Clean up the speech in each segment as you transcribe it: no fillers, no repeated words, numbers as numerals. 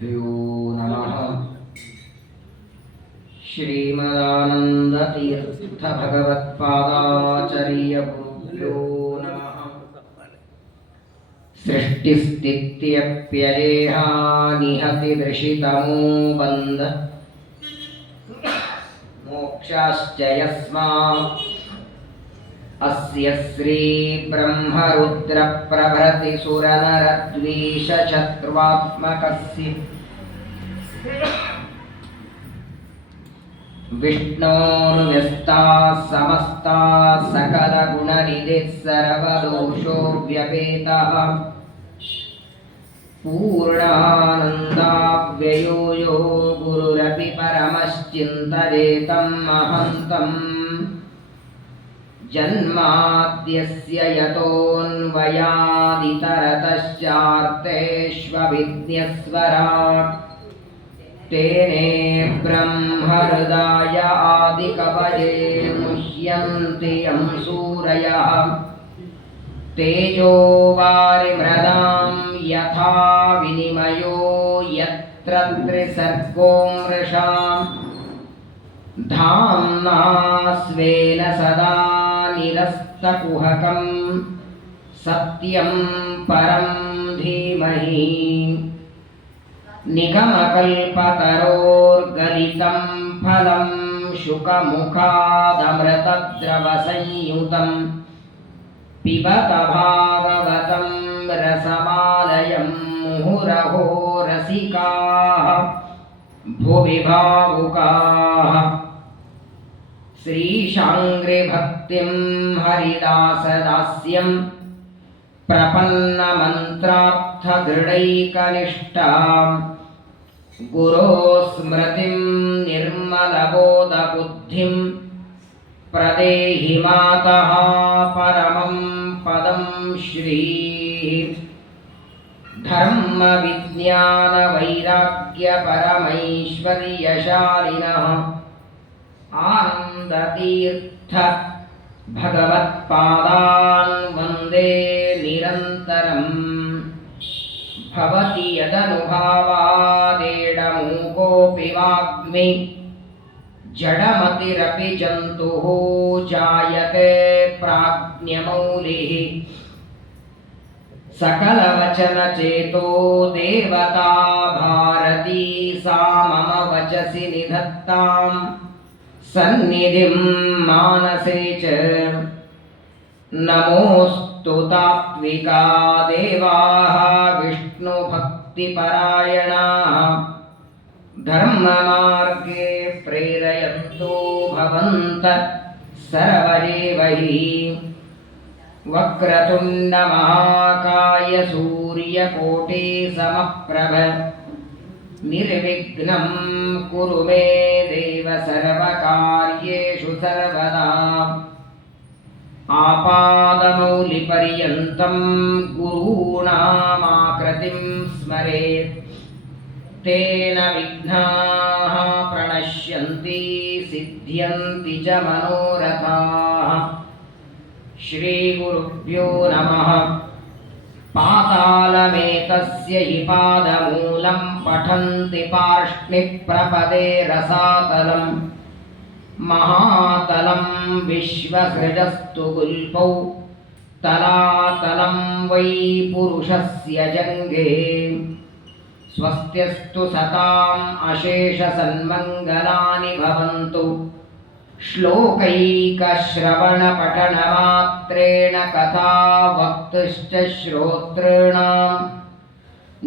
श्रीगुरुभ्यो नमः। श्रीमदानन्दतीर्थभगवत्पादाचार्यगुरुभ्यो नमः। सृष्टिस्थित्यप्ययेहा निहति दृशितमो बन्ध मोक्षाश्च यस्मात् अस्य श्री ब्रह्मरुद्रप्रभृति सुरनरद्वीषशत्रुवात्मकस्य विष्णोर्व्यस्ताः समस्ताः सकलगुणनिधिः सर्वदोषो व्यपेतः पूर्णानन्दाव्ययो यो गुरुरपि परमश्चिन्तयेतं महन्तम् जन्माद्यस्य यतोऽन्वयादितरतश्चार्थेष्वभिज्ञस्वराट् तेने ब्रह्महृदाय आदिकवये मुह्यन्ति यं सूरयः तेजो वारिमृदां यथा विनिमयो यत्र त्रिसर्गो मृषाम् धाम्ना स्वेन सदा निरस्तकुहकं सत्यं परं धीमहि निगमकल्पतरोर्गलितं फलं शुकमुखादमृतद्रवसंयुतं पिबत भागवतं रसमालयं मुहुरहो रसिकाः भुवि भावुकाः श्रीशाङ्घ्रिभक्तिं हरिदासदास्यं प्रपन्नमन्त्रार्थदृढैकनिष्ठां गुरोस्मृतिं निर्मलबोधबुद्धिं प्रदेहि मातः परमं पदं श्रीः धर्मविज्ञानवैराग्यपरमैश्वर्यशालिनः आनन्दतीर्थ भगवत्पादान् वन्दे निरन्तरम् भवति यदनुभावादेडमूकोऽपि वाग्मि जडमतिरपि जन्तुः जायते प्राज्ञमौलिः सकलवचनचेतो देवता भारती सा मम वचसि निधत्तां सन्निधिं मानसे च नमोऽस्तु तात्विका देवाः विष्णुभक्तिपरायणाः धर्ममार्गे प्रेरयन्तो भवन्तः सर्वदेवैः वक्रतुण्डमहाकाय सूर्यकोटिसमप्रभ निर्विघ्नं कुरु मे देव सर्वकार्येषु सर्वदा आपादमौलिपर्यन्तं गुरूणामाकृतिं स्मरेत् तेन विघ्नाः प्रणश्यन्ति सिद्ध्यन्ति च मनोरथाः श्रीगुरुभ्यो नमः। पातालमेतस्य हि पादमूलं पठन्ति पार्ष्णिः प्रपदे रसातलं महातलं विश्वसृजस्तु गुल्पौ तलातलं वै पुरुषस्य जङ्घे स्वस्त्यस्तु सताम् अशेषसन्मङ्गलानि भवन्तु श्लोकैकश्रवणपठनमात्रेण कथा वक्तुश्च श्रोतॄणां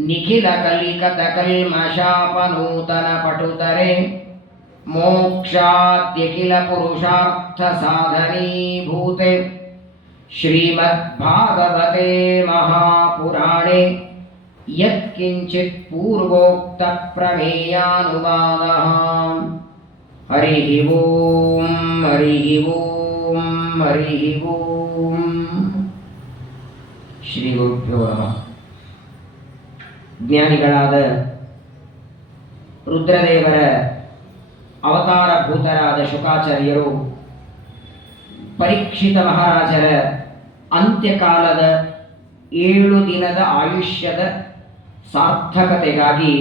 निखिलकलिकतकल्मषापनूतनपटुतरे मोक्षाद्यखिलपुरुषार्थसाधनीभूते श्रीमद्भागवते महापुराणे यत्किञ्चित् पूर्वोक्तप्रमेयानुवादः हरिः ओं हरिः ओं हरिः ओं। ಶ್ರೀ ಗುರುಭ್ಯೋ ನಮಃ. ಜ್ಞಾನಿಗಳಾದ ರುದ್ರದೇವರ ಅವತಾರಭೂತರಾದ ಶುಕಾಚಾರ್ಯರು ಪರೀಕ್ಷಿತ ಮಹಾರಾಜರ ಅಂತ್ಯಕಾಲದ 7 ದಿನದ ಆಯುಷ್ಯದ ಸಾರ್ಥಕತೆಗಾಗಿ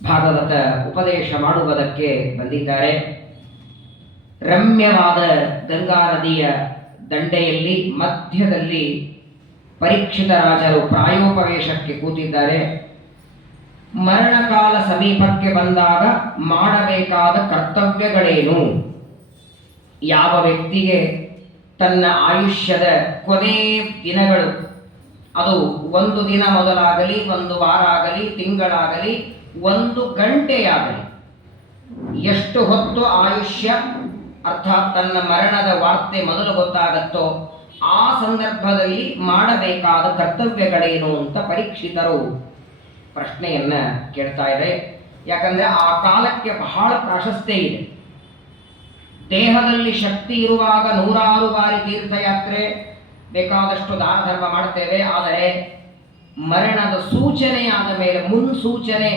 ಭಾಗವತ ಉಪದೇಶ ಮಾಡುವುದಕ್ಕೆ ಬಂದಿದ್ದಾರೆ. ರಮ್ಯವಾದ ಗಂಗಾ ನದಿಯ ದಂಡೆಯಲ್ಲಿ ಮಧ್ಯದಲ್ಲಿ ಪರೀಕ್ಷಿತ ರಾಜರು ಪ್ರಾಯೋಪವೇಶಕ್ಕೆ ಕೂತಿದ್ದಾರೆ. ಮರಣಕಾಲ ಸಮೀಪಕ್ಕೆ ಬಂದಾಗ ಮಾಡಬೇಕಾದ ಕರ್ತವ್ಯಗಳೇನು? ಯಾವ ವ್ಯಕ್ತಿಗೆ ತನ್ನ ಆಯುಷ್ಯದ ಕೊನೆ ದಿನಗಳು, ಅದು ಒಂದು ದಿನ ಮೊದಲಾಗಲಿ, ಒಂದು ವಾರ ಆಗಲಿ, ತಿಂಗಳಾಗಲಿ, ಒಂದು ಗಂಟೆಯಾಗಲಿ, ಎಷ್ಟು ಹೊತ್ತು ಆಯುಷ್ಯ ಅರ್ಥಾತ್ ತನ್ನ ಮರಣದ ವಾರ್ತೆ ಮೊದಲು ಗೊತ್ತಾಗತ್ತೋ ಆ ಸಂದರ್ಭದಲ್ಲಿ ಮಾಡಬೇಕಾದ ಕರ್ತವ್ಯಗಳೇನು ಅಂತ ಪರೀಕ್ಷಿತರು ಪ್ರಶ್ನೆಯನ್ನ ಕೇಳ್ತಾ ಇದೆ. ಯಾಕಂದ್ರೆ ಆ ಕಾಲಕ್ಕೆ ಬಹಳ ಪ್ರಾಶಸ್ತ್ಯ ಇದೆ. ದೇಹದಲ್ಲಿ ಶಕ್ತಿ ಇರುವಾಗ 100 ಬಾರಿ ತೀರ್ಥಯಾತ್ರೆ, ಬೇಕಾದಷ್ಟು ದಾನ ಧರ್ಮ ಮಾಡ್ತೇವೆ. ಆದರೆ ಮರಣದ ಸೂಚನೆಯಾದ ಮೇಲೆ, ಮುನ್ಸೂಚನೆ,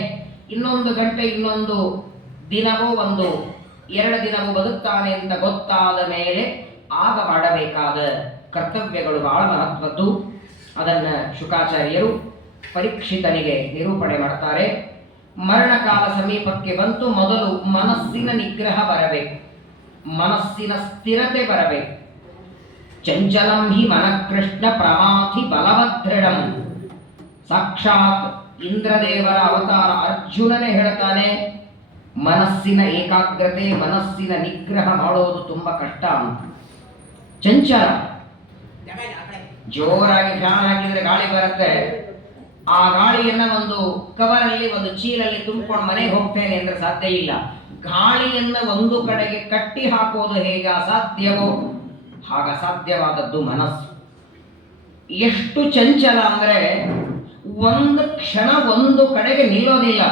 ಇನ್ನೊಂದು ಗಂಟೆ, ಇನ್ನೊಂದು ದಿನವೋ, 1-2 ದಿನವೋ ಬದುಕ್ತಾನೆ ಅಂತ ಗೊತ್ತಾದ ಮೇಲೆ ಆಗ ಮಾಡಬೇಕಾದ ಕರ್ತವ್ಯಗಳು ಬಹಳ ಮಹತ್ವದ್ದು. ಅದನ್ನ ಶುಕಾಚಾರ್ಯರು ಪರೀಕ್ಷಿತನಿಗೆ ನಿರೂಪಣೆ ಮಾಡ್ತಾರೆ. ಮರಣಕಾಲ ಸಮೀಪಕ್ಕೆ ಬಂತು, ಮೊದಲು ಮನಸ್ಸಿನ ನಿಗ್ರಹ ಬರಬೇಕು, ಮನಸ್ಸಿನ ಸ್ಥಿರತೆ ಬರಬೇಕು. ಚಂಚಲಂ ಹಿ ಮನಃಕೃಷ್ಣ ಪ್ರಮಾಥಿ ಬಲವದೃಢಂ. ಸಾಕ್ಷಾತ್ ಇಂದ್ರದೇವರ ಅವತಾರ ಅರ್ಜುನನೇ ಹೇಳ್ತಾನೆ, ಮನಸ್ಸಿನ ಏಕಾಗ್ರತೆ, ಮನಸ್ಸಿನ ನಿಗ್ರಹ ಮಾಡೋದು ತುಂಬಾ ಕಷ್ಟ ಅಂತ. ಚಂಚಲ, ಜೋರಾಗಿ ಫ್ಯಾನ್ ಹಾಕಿದ್ರೆ ಗಾಳಿ ಬರುತ್ತೆ, ಆ ಗಾಳಿಯನ್ನ ಒಂದು ಕವರಲ್ಲಿ, ಒಂದು ಚೀಲಲ್ಲಿ ತುಂಬಿಕೊಂಡು ಮನೆಗೆ ಹೋಗ್ತೇನೆ ಅಂದ್ರೆ ಸಾಧ್ಯ ಇಲ್ಲ. ಗಾಳಿಯನ್ನ ಒಂದು ಕಡೆಗೆ ಕಟ್ಟಿ ಹಾಕೋದು ಹೇಗೆ ಅಸಾಧ್ಯವೋ ಹಾಗ ಸಾಧ್ಯವಾದದ್ದು ಮನಸ್ಸು. ಎಷ್ಟು ಚಂಚಲ ಅಂದ್ರೆ ಒಂದು ಕ್ಷಣ ಒಂದು ಕಡೆಗೆ ನಿಲ್ಲೋದಿಲ್ಲ,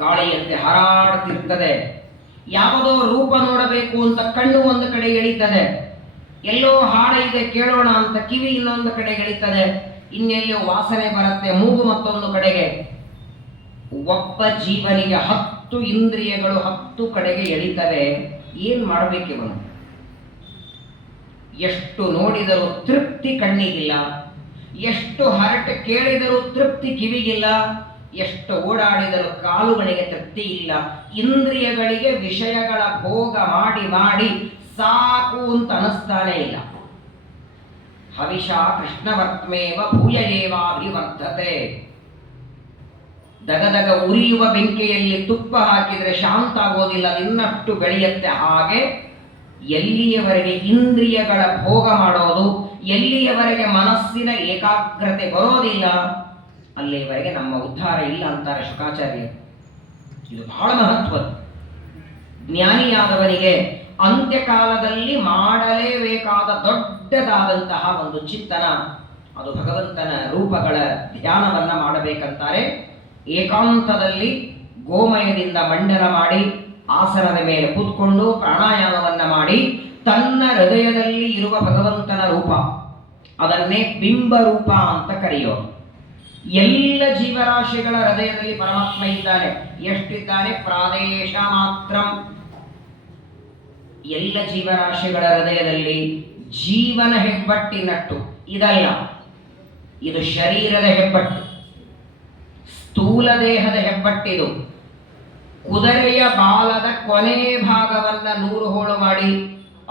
ಗಾಳಿಯಂತೆ ಹಾರಾಡ್ತಿರ್ತದೆ. ಯಾವುದೋ ರೂಪ ನೋಡಬೇಕು ಅಂತ ಕಣ್ಣು ಒಂದು ಕಡೆ ಎಳಿತದೆ, ಎಲ್ಲೋ ಹಾಡ ಇದೆ ಕೇಳೋಣ ಅಂತ ಕಿವಿ ಇನ್ನೊಂದು ಕಡೆ ಎಳಿತದೆ, ಇನ್ನೆಲ್ಲೋ ವಾಸನೆ ಬರುತ್ತೆ ಮೂಗು ಮತ್ತೊಂದು ಕಡೆಗೆ. ಒಬ್ಬ ಜೀವನಿಗೆ 10 ಇಂದ್ರಿಯಗಳು 10 ಕಡೆಗೆ ಎಳಿತವೆ. ಏನ್ ಮಾಡಬೇಕಿವನು? ಎಷ್ಟು ನೋಡಿದರೂ ತೃಪ್ತಿ ಕಣ್ಣಿಗಿಲ್ಲ, ಎಷ್ಟು ಹರಟೆ ಕೇಳಿದರೂ ತೃಪ್ತಿ ಕಿವಿಗಿಲ್ಲ, ಎಷ್ಟು ಓಡಾಡಿದರೂ ಕಾಲುಗಳಿಗೆ ತೃಪ್ತಿ ಇಲ್ಲ. ಇಂದ್ರಿಯಗಳಿಗೆ ವಿಷಯಗಳ ಭೋಗ ಮಾಡಿ ಮಾಡಿ ಸಾಕು ಅಂತ ಅನಿಸ್ತಾನೆ ಇಲ್ಲ. ಹವಿಷ ಕೃಷ್ಣವರ್ತ್ಮೇವ ಭೂಯೇವಾಭಿವರ್ಧತೆ. ದಗದಗ ಉರಿಯುವ ಬೆಂಕಿಯಲ್ಲಿ ತುಪ್ಪ ಹಾಕಿದರೆ ಶಾಂತ ಆಗೋದಿಲ್ಲ, ಇನ್ನಷ್ಟು ಬೆಳೆಯುತ್ತೆ. ಹಾಗೆ ಎಲ್ಲಿಯವರೆಗೆ ಇಂದ್ರಿಯಗಳ ಭೋಗ ಮಾಡೋದು, ಎಲ್ಲಿಯವರೆಗೆ ಮನಸ್ಸಿನ ಏಕಾಗ್ರತೆ ಬರೋದಿಲ್ಲ, ಅಲ್ಲಿಯವರೆಗೆ ನಮ್ಮ ಉದ್ಧಾರ ಇಲ್ಲ ಅಂತಾರೆ ಶುಕಾಚಾರ್ಯರು. ಇದು ಬಹಳ ಮಹತ್ವದ. ಜ್ಞಾನಿಯಾದವನಿಗೆ ಅಂತ್ಯಕಾಲದಲ್ಲಿ ಮಾಡಲೇಬೇಕಾದ ದೊಡ್ಡದಾದಂತಹ ಒಂದು ಚಿಂತನ, ಅದು ಭಗವಂತನ ರೂಪಗಳ ಧ್ಯಾನವನ್ನ ಮಾಡಬೇಕಂತಾರೆ. ಏಕಾಂತದಲ್ಲಿ ಗೋಮಯದಿಂದ ಮಂಡಲ ಮಾಡಿ, ಆಸನದ ಮೇಲೆ ಕೂತ್ಕೊಂಡು ಪ್ರಾಣಾಯಾಮವನ್ನ ಮಾಡಿ, ತನ್ನ ಹೃದಯದಲ್ಲಿ ಇರುವ ಭಗವಂತನ ರೂಪ, ಅದನ್ನೇ ಬಿಂಬ ರೂಪ ಅಂತ ಕರೆಯೋದು. ಎಲ್ಲ ಜೀವರಾಶಿಗಳ ಹೃದಯದಲ್ಲಿ ಪರಮಾತ್ಮ ಇದ್ದಾನೆ. ಎಷ್ಟಿದ್ದಾನೆ? ಪ್ರಾದೇಶ ಮಾತ್ರ. ಎಲ್ಲ ಜೀವರಾಶಿಗಳ ಹೃದಯದಲ್ಲಿ ಜೀವನ ಹೆಬ್ಬಟ್ಟಿನಟ್ಟು ಇದಲ್ಲ, ಇದು ಶರೀರದ ಹೆಬ್ಬಟ್ಟು, ಸ್ಥೂಲ ದೇಹದ ಹೆಬ್ಬಟ್ಟಿದು. ಕುದುರೆಯ ಬಾಲದ ಕೊನೆ ಭಾಗವನ್ನ 100 ಹೋಳು ಮಾಡಿ,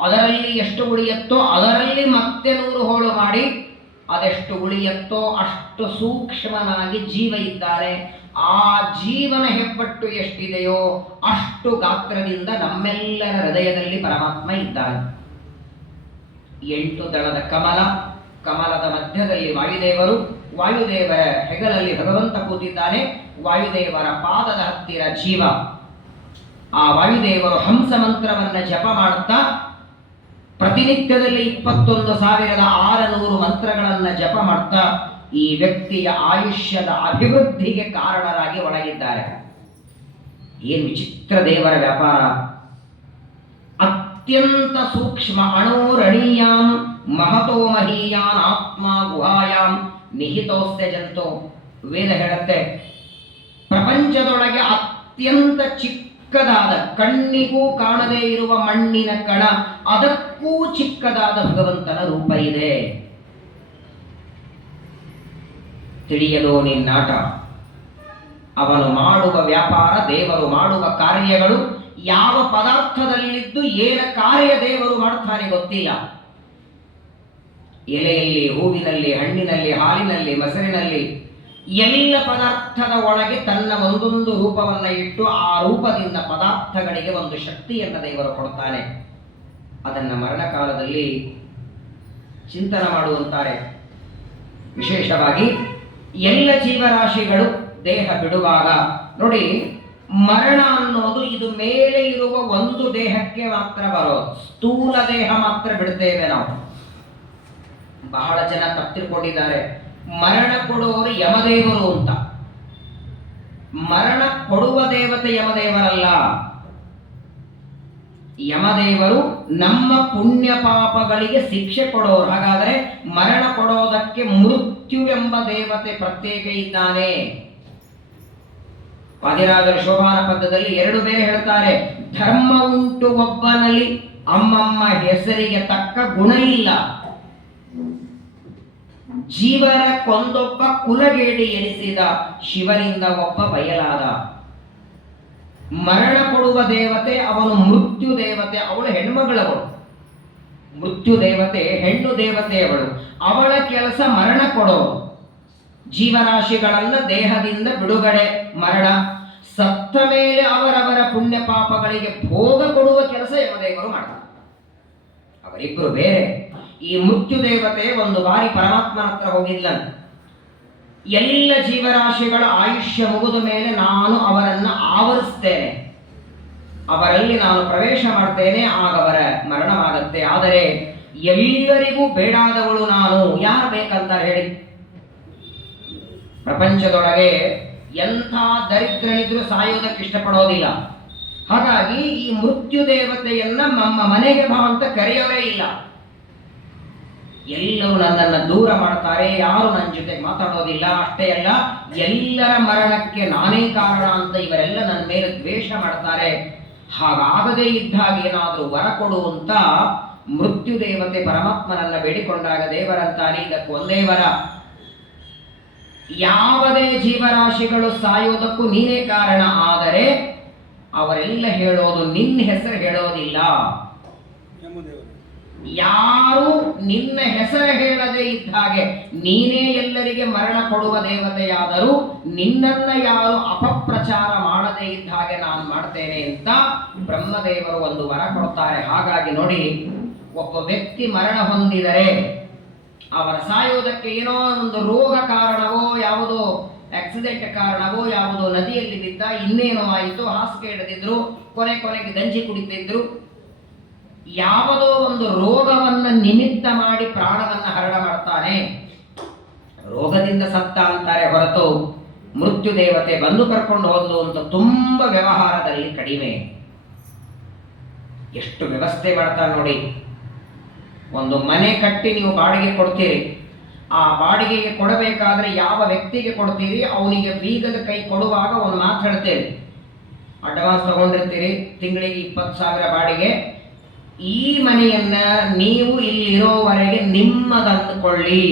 ಅದರಲ್ಲಿ ಎಷ್ಟು ಉಳಿಯುತ್ತೋ ಅದರಲ್ಲಿ ಮತ್ತೆ 100 ಹೋಳು ಮಾಡಿ, ಅದೆಷ್ಟು ಉಳಿಯುತ್ತೋ ಅಷ್ಟು ಸೂಕ್ಷ್ಮನಾಗಿ ಜೀವ ಇದ್ದಾನೆ. ಆ ಜೀವನ ಹೆಬ್ಬಟ್ಟು ಎಷ್ಟಿದೆಯೋ ಅಷ್ಟು ಗಾತ್ರದಿಂದ ನಮ್ಮೆಲ್ಲರ ಹೃದಯದಲ್ಲಿ ಪರಮಾತ್ಮ ಇದ್ದಾನೆ. 8 ದಳದ ಕಮಲ, ಕಮಲದ ಮಧ್ಯದಲ್ಲಿ ವಾಯುದೇವರು, ವಾಯುದೇವರ ಹೆಗಲಲ್ಲಿ ಭಗವಂತ ಕೂತಿದ್ದಾನೆ, ವಾಯುದೇವರ ಪಾದದ ಹತ್ತಿರ ಜೀವ. ಆ ವಾಯುದೇವರು ಹಂಸ ಮಂತ್ರವನ್ನ ಜಪ ಮಾಡುತ್ತಾ ಪ್ರತಿನಿತ್ಯದಲ್ಲಿ 21,600 ಮಂತ್ರಗಳನ್ನ ಜಪ ಮಾಡ್ತಾ ಈ ವ್ಯಕ್ತಿಯ ಆಯುಷ್ಯದ ಅಭಿವೃದ್ಧಿಗೆ ಕಾರಣರಾಗಿ ಒಳಗಿದ್ದಾರೆ. ಏನು ವಿಚಿತ್ರ ದೇವರ ವ್ಯಾಪಾರ! ಅತ್ಯಂತ ಸೂಕ್ಷ್ಮ ಅಣೋರಣೀಯಾಂ ಮಹತೋ ಮಹೀಯಾನ್ ಆತ್ಮ ಗುಹಾಯಾಂ ನಿಹಿತೋಸ್ಯ ಜಂತೋ. ವೇದ ಹೇಳುತ್ತೆ, ಪ್ರಪಂಚದೊಳಗೆ ಅತ್ಯಂತ ಚಿಕ್ಕದಾದ, ಕಣ್ಣಿಗೂ ಕಾಣದೇ ಇರುವ ಮಣ್ಣಿನ ಕಣ, ಅದಕ್ಕೂ ಚಿಕ್ಕದಾದ ಭಗವಂತನ ರೂಪ ಇದೆ. ತಿಳಿಯದೋ ನಿನ್ನಾಟ. ಅವನು ಮಾಡುವ ವ್ಯಾಪಾರ, ದೇವರು ಮಾಡುವ ಕಾರ್ಯಗಳು ಯಾವ ಪದಾರ್ಥದಲ್ಲಿದ್ದು ಏನ ಕಾರ್ಯ ದೇವರು ಮಾಡ್ತಾನೆ ಗೊತ್ತಿಲ್ಲ. ಎಲೆಯಲ್ಲಿ, ಹೂವಿನಲ್ಲಿ, ಹಣ್ಣಿನಲ್ಲಿ, ಹಾಲಿನಲ್ಲಿ, ಮೊಸರಿನಲ್ಲಿ ಎಲ್ಲ ಪದಾರ್ಥದ ಒಳಗೆ ತನ್ನ ಒಂದೊಂದು ರೂಪವನ್ನು ಇಟ್ಟು ಆ ರೂಪದಿಂದ ಪದಾರ್ಥಗಳಿಗೆ ಒಂದು ಶಕ್ತಿಯನ್ನು ದೇವರು ಕೊಡ್ತಾನೆ. ಅದನ್ನು ಮರಣಕಾಲದಲ್ಲಿ ಚಿಂತನ ಮಾಡುವಂತಾರೆ. ವಿಶೇಷವಾಗಿ ಎಲ್ಲ ಜೀವರಾಶಿಗಳು ದೇಹ ಬಿಡುವಾಗ ನೋಡಿ, ಮರಣ ಅನ್ನೋದು ಇದು ಮೇಲೆ ಇರುವ ಒಂದು ದೇಹಕ್ಕೆ ಮಾತ್ರ ಬರೋದು, ಸ್ಥೂಲ ದೇಹ ಮಾತ್ರ ಬಿಡ್ತೇವೆ ನಾವು. ಬಹಳ ಜನ ತಪ್ಪಿಕೊಂಡಿದ್ದಾರೆ. ಮರಣ ಕೊಡುವವರು ಯಮದೇವರು ಅಂತ. ಮರಣ ಕೊಡುವ ದೇವತೆ ಯಮದೇವರಲ್ಲ. ಯಮದೇವರು ನಮ್ಮ ಪುಣ್ಯ ಪಾಪಗಳಿಗೆ ಶಿಕ್ಷೆ ಕೊಡೋರು. ಹಾಗಾದರೆ ಮರಣ ಕೊಡೋದಕ್ಕೆ ಮೃತ್ಯುವೆಂಬ ದೇವತೆ ಪ್ರತ್ಯೇಕ ಇದ್ದಾನೆ. ವಾದಿರಾಜರ ಶೋಭಾನ ಪದ್ಯದಲ್ಲಿ ಎರಡು ಬೇರೆ ಹೇಳ್ತಾರೆ. ಧರ್ಮ ಉಂಟು ಒಬ್ಬನಲ್ಲಿ, ಅಮ್ಮಮ್ಮ ಹೆಸರಿಗೆ ತಕ್ಕ ಗುಣ ಇಲ್ಲ. ಜೀವನ ಕೊಂದೊಬ್ಬ ಕುಲಗೇಡಿ ಎನಿಸಿದ, ಶಿವನಿಂದ ಒಬ್ಬ ಬಯಲಾದ. ಮರಣ ಕೊಡುವ ದೇವತೆ ಅವನು ಮೃತ್ಯು ದೇವತೆ, ಅವಳು ಹೆಣ್ಮಗಳವಳು. ಮೃತ್ಯು ದೇವತೆ ಹೆಣ್ಣು ದೇವತೆಯವಳು. ಅವಳ ಕೆಲಸ ಮರಣ ಕೊಡೋದು. ಜೀವರಾಶಿಗಳನ್ನ ದೇಹದಿಂದ ಬಿಡುಗಡೆ, ಮರಣ. ಸತ್ತ ಮೇಲೆ ಅವರವರ ಪುಣ್ಯ ಪಾಪಗಳಿಗೆ ಭೋಗ ಕೊಡುವ ಕೆಲಸ ಯಮದೇವರು ಮಾಡ್ತಾರೆ. ಅವರಿಬ್ಬರು ಬೇರೆ. ಈ ಮೃತ್ಯು ದೇವತೆ ಒಂದು ಬಾರಿ ಪರಮಾತ್ಮನ ಹತ್ರ ಹೋಗಿದ್ಲಂತೆ. ಎಲ್ಲ ಜೀವರಾಶಿಗಳ ಆಯುಷ್ಯ ಮುಗಿದ ಮೇಲೆ ನಾನು ಅವರನ್ನು ಆವರಿಸ್ತೇನೆ, ಅವರಲ್ಲಿ ನಾನು ಪ್ರವೇಶ ಮಾಡ್ತೇನೆ, ಆಗ ಅವರ ಮರಣವಾಗತ್ತೆ. ಆದರೆ ಎಲ್ಲರಿಗೂ ಬೇಡಾದವಳು ನಾನು. ಯಾರು ಬೇಕಂತಾರೆ ಹೇಳಿ? ಪ್ರಪಂಚದೊಳಗೆ ಎಂಥ ದರಿದ್ರನಿದ್ರು ಸಾಯೋದಕ್ಕೆ ಇಷ್ಟಪಡೋದಿಲ್ಲ. ಹಾಗಾಗಿ ಈ ಮೃತ್ಯು ದೇವತೆಯನ್ನ ನಮ್ಮ ಮನೆಗೆ ಬಾ ಅಂತ ಕರೆಯೋರೇ ಇಲ್ಲ. ಎಲ್ಲರೂ ನನ್ನನ್ನು ದೂರ ಮಾಡ್ತಾರೆ, ಯಾರು ನನ್ನ ಜೊತೆ ಮಾತಾಡೋದಿಲ್ಲ. ಅಷ್ಟೇ ಅಲ್ಲ, ಎಲ್ಲರ ಮರಣಕ್ಕೆ ನಾನೇ ಕಾರಣ ಅಂತ ಇವರೆಲ್ಲ ನನ್ನ ಮೇಲೆ ದ್ವೇಷ ಮಾಡ್ತಾರೆ. ಹಾಗಾಗದೇ ಇದ್ದಾಗ ಏನಾದರೂ ವರ ಕೊಡುವಂತ ಮೃತ್ಯು ದೇವತೆ ಪರಮಾತ್ಮನನ್ನ ಬೇಡಿಕೊಂಡಾಗ ದೇವರಂತಾನೆ, ಇದಕ್ಕೆ ಒಂದೇ ವರ, ಯಾವುದೇ ಜೀವರಾಶಿಗಳು ಸಾಯೋದಕ್ಕೂ ನೀನೇ ಕಾರಣ. ಆದರೆ ಅವರೆಲ್ಲ ಹೇಳೋದು ನಿನ್ನ ಹೆಸರು ಹೇಳೋದಿಲ್ಲ. ಯಾರು ನಿನ್ನ ಹೆಸರು ಹೇಳದೇ ಇದ್ದ ಹಾಗೆ ನೀನೇ ಎಲ್ಲರಿಗೆ ಮರಣ ಕೊಡುವ ದೇವತೆಯಾದರೂ ನಿನ್ನನ್ನ ಯಾರು ಅಪಪ್ರಚಾರ ಮಾಡದೇ ಇದ್ದ ಹಾಗೆ ನಾನು ಮಾಡ್ತೇನೆ ಅಂತ ಬ್ರಹ್ಮದೇವರು ಒಂದು ವರ ಕೊಡ್ತಾರೆ. ಹಾಗಾಗಿ ನೋಡಿ, ಒಬ್ಬ ವ್ಯಕ್ತಿ ಮರಣ ಹೊಂದಿದರೆ ಅವರ ಸಾಯೋದಕ್ಕೆ ಏನೋ ಒಂದು ರೋಗ ಕಾರಣವೋ, ಯಾವುದೋ ಆಕ್ಸಿಡೆಂಟ್ ಕಾರಣವೋ, ಯಾವುದೋ ನದಿಯಲ್ಲಿ ಬಿದ್ದ, ಇನ್ನೇನೋ ಆಯಿತು, ಹಾಸಿಗೆ ಹಿಡಿದಿದ್ರು, ಕೊನೆಗೆ ಗಂಜಿ ಕುಡಿತಿದ್ರು, ಯಾವುದೋ ಒಂದು ರೋಗವನ್ನ ನಿಮಿತ್ತ ಮಾಡಿ ಪ್ರಾಣವನ್ನ ಹರಣ ಮಾಡ್ತಾನೆ. ರೋಗದಿಂದ ಸತ್ತ ಅಂತಾರೆ ಹೊರತು ಮೃತ್ಯು ದೇವತೆ ಬಂದು ಕರ್ಕೊಂಡು ಹೋದ್ಲು ಅಂತ ತುಂಬ ವ್ಯವಹಾರದಲ್ಲಿ ಕಡಿಮೆ. ಎಷ್ಟು ವ್ಯವಸ್ಥೆ ಮಾಡ್ತಾರೆ ನೋಡಿ. ಒಂದು ಮನೆ ಕಟ್ಟಿ ನೀವು ಬಾಡಿಗೆ ಕೊಡ್ತೀರಿ. ಆ ಬಾಡಿಗೆಗೆ ಕೊಡಬೇಕಾದ್ರೆ ಯಾವ ವ್ಯಕ್ತಿಗೆ ಕೊಡ್ತೀರಿ, ಅವನಿಗೆ ಬೀಗದ ಕೈ ಕೊಡುವಾಗ ಒಂದು ಮಾತು ಹೇಳ್ತೇವೆ. ಅಡ್ವಾನ್ಸ್ ತಗೊಂಡಿರ್ತೀರಿ, ತಿಂಗಳಿಗೆ 20,000 ಬಾಡಿಗೆ. ಈ ಮನೆಯನ್ನ ನೀವು ಇಲ್ಲಿರೋವರೆಗೆ ನಿಮ್ಮದಂದುಕೊಳ್ಳಿ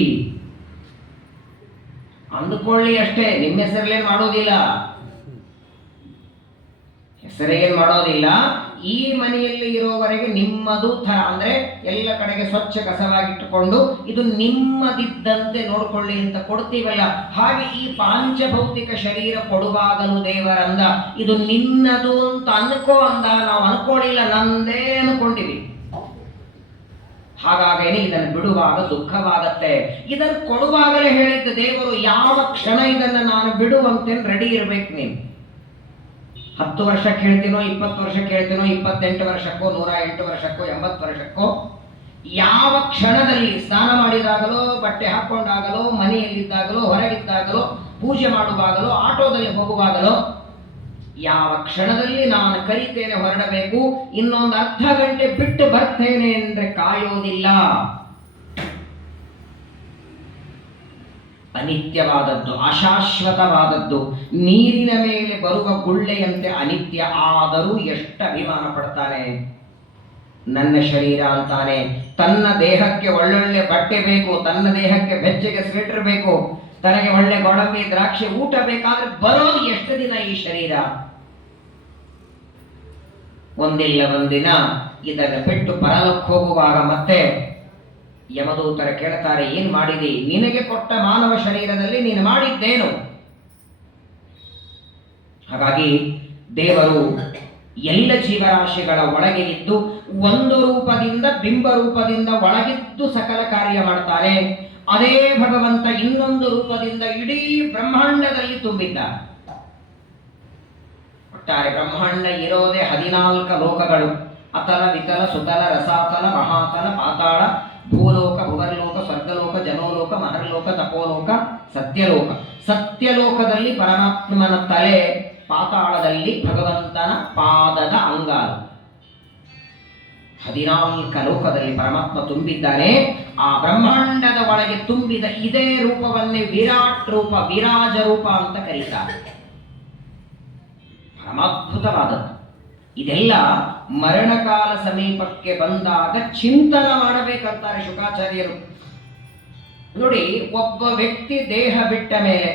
ಅಷ್ಟೇ. ನಿಮ್ಮ ಹೆಸರಲ್ಲೇನು ಮಾಡೋದಿಲ್ಲ, ಹೆಸರೇನು ಮಾಡೋದಿಲ್ಲ. ಈ ಮನೆಯಲ್ಲಿ ಇರೋವರೆಗೆ ನಿಮ್ಮದು ಥರ, ಅಂದ್ರೆ ಎಲ್ಲ ಕಡೆಗೆ ಸ್ವಚ್ಛ ಕಸವಾಗಿಟ್ಟುಕೊಂಡು ಇದು ನಿಮ್ಮದಿದ್ದಂತೆ ನೋಡ್ಕೊಳ್ಳಿ ಅಂತ ಕೊಡ್ತೀವಲ್ಲ. ಹಾಗೆ ಈ ಪಾಂಚಭೌತಿಕ ಶರೀರ ಕೊಡುವಾಗಲೂ ದೇವರಂದ ಇದು ನಿನ್ನದು ಅಂತ ಅನ್ಕೋ ಅಂದ. ನಾವು ಅನ್ಕೊಳ್ಳಿಲ್ಲ, ನಂದೇ ಅನ್ಕೊಂಡಿವಿ. ಹಾಗಾಗೇನೆ ಇದನ್ನು ಬಿಡುವಾಗ ದುಃಖವಾಗತ್ತೆ. ಇದನ್ನು ಕೊಡುವಾಗಲೇ ಹೇಳಿದ್ದ ದೇವರು, ಯಾವ ಕ್ಷಣ ಇದನ್ನು ನಾನು ಬಿಡುವಂತೆ ರೆಡಿ ಇರ್ಬೇಕು ನೀನು. 10 ವರ್ಷಕ್ಕೆ ಹೇಳ್ತೀನೋ, 20 ವರ್ಷಕ್ಕೆ ಹೇಳ್ತೀನೋ, 28 ವರ್ಷಕ್ಕೋ, 108 ವರ್ಷಕ್ಕೋ, 80 ವರ್ಷಕ್ಕೋ, ಯಾವ ಕ್ಷಣದಲ್ಲಿ ಸ್ನಾನ ಮಾಡಿದಾಗಲೋ, ಬಟ್ಟೆ ಹಾಕೊಂಡಾಗಲೋ, ಮನೆಯಲ್ಲಿದ್ದಾಗಲೋ, ಹೊರಗಿದ್ದಾಗಲೋ, ಪೂಜೆ ಮಾಡುವಾಗಲೋ, ಆಟೋದಲ್ಲಿ ಹೋಗುವಾಗಲೋ, ಯಾವ ಕ್ಷಣದಲ್ಲಿ ನಾನು ಕರೀತೇನೆ ಹೊರಡಬೇಕು, ಇನ್ನೊಂದು ಅರ್ಧ ಗಂಟೆ ಬಿಟ್ಟು ಬರ್ತೇನೆ ಅಂದ್ರೆ ಕಾಯೋದಿಲ್ಲ. ಅನಿತ್ಯವಾದದ್ದು, ಅಶಾಶ್ವತವಾದದ್ದು, ನೀರಿನ ಮೇಲೆ ಬರುವ ಗುಳ್ಳೆಯಂತೆ ಅನಿತ್ಯ. ಆದರೂ ಎಷ್ಟು ಅಭಿಮಾನ ಪಡ್ತಾನೆ. ನನ್ನ ಶರೀರ ಅಂತಾನೆ. ತನ್ನ ದೇಹಕ್ಕೆ ಒಳ್ಳೊಳ್ಳೆ ಬಟ್ಟೆ ಬೇಕು, ತನ್ನ ದೇಹಕ್ಕೆ ಬೆಚ್ಚಗೆ ಸ್ವೆಟರ್ ಬೇಕು, ತನಗೆ ಒಳ್ಳೆ ಗೋಡಂಬಿ ದ್ರಾಕ್ಷಿ ಊಟ ಬೇಕಾದ್ರೆ ಬರೋದು ಎಷ್ಟು ದಿನ ಈ ಶರೀರ? ಒಂದಿಲ್ಲ ಒಂದಿನ ಇದರ ಬಿಟ್ಟು ಪರಲೋಕಕ್ಕೆ ಹೋಗುವಾಗ ಮತ್ತೆ ಯಮದೂತರ ಕೇಳ್ತಾರೆ, ಏನ್ ಮಾಡಿದಿ? ನಿನಗೆ ಕೊಟ್ಟ ಮಾನವ ಶರೀರದಲ್ಲಿ ನೀನು ಮಾಡಿದ್ದೇನು? ಹಾಗಾಗಿ ದೇವರು ಎಲ್ಲ ಜೀವರಾಶಿಗಳ ಒಳಗೆ ಇದ್ದು ಒಂದು ರೂಪದಿಂದ ಬಿಂಬ ರೂಪದಿಂದ ಒಳಗಿದ್ದು ಸಕಲ ಕಾರ್ಯ ಮಾಡ್ತಾನೆ. ಅದೇ ಭಗವಂತ ಇನ್ನೊಂದು ರೂಪದಿಂದ ಇಡೀ ಬ್ರಹ್ಮಾಂಡದಲ್ಲಿ ತುಂಬಿದ್ದ. ಒಟ್ಟಾರೆ ಬ್ರಹ್ಮಾಂಡ ಇರೋದೇ 14 ಲೋಕಗಳು: ಅತಲ ವಿತಲ ಸುತಲ ರಸಾತಲ ಮಹಾತಲ ಪಾತಾಳ ಭೂಲೋಕ ಭುವರ್ಲೋಕ ಸ್ವರ್ಗಲೋಕ ಜನೋಲೋಕ ಮಹರ್ಲೋಕ ತಪೋಲೋಕ ಸತ್ಯಲೋಕ. ಸತ್ಯಲೋಕದಲ್ಲಿ ಪರಮಾತ್ಮನ ತಲೆ, ಪಾತಾಳದಲ್ಲಿ ಭಗವಂತನ ಪಾದದ ಅಂಗಾಲು. 14 ಲೋಕದಲ್ಲಿ ಪರಮಾತ್ಮ ತುಂಬಿದ್ದಾನೆ. ಆ ಬ್ರಹ್ಮಾಂಡದ ಒಳಗೆ ತುಂಬಿದ ಇದೇ ರೂಪವನ್ನೇ ವಿರಾಟ್ ರೂಪ, ವಿರಾಜ ರೂಪ ಅಂತ ಕರೀತಾರೆ. ಪರಮಾದ್ಭುತವಾದದ್ದು. ಇದೆಲ್ಲ ಮರಣಕಾಲ ಸಮೀಪಕ್ಕೆ ಬಂದಾಗ ಚಿಂತನ ಮಾಡಬೇಕಂತಾರೆ ಶುಕಾಚಾರ್ಯರು. ನೋಡಿ, ಒಬ್ಬ ವ್ಯಕ್ತಿ ದೇಹ ಬಿಟ್ಟ ಮೇಲೆ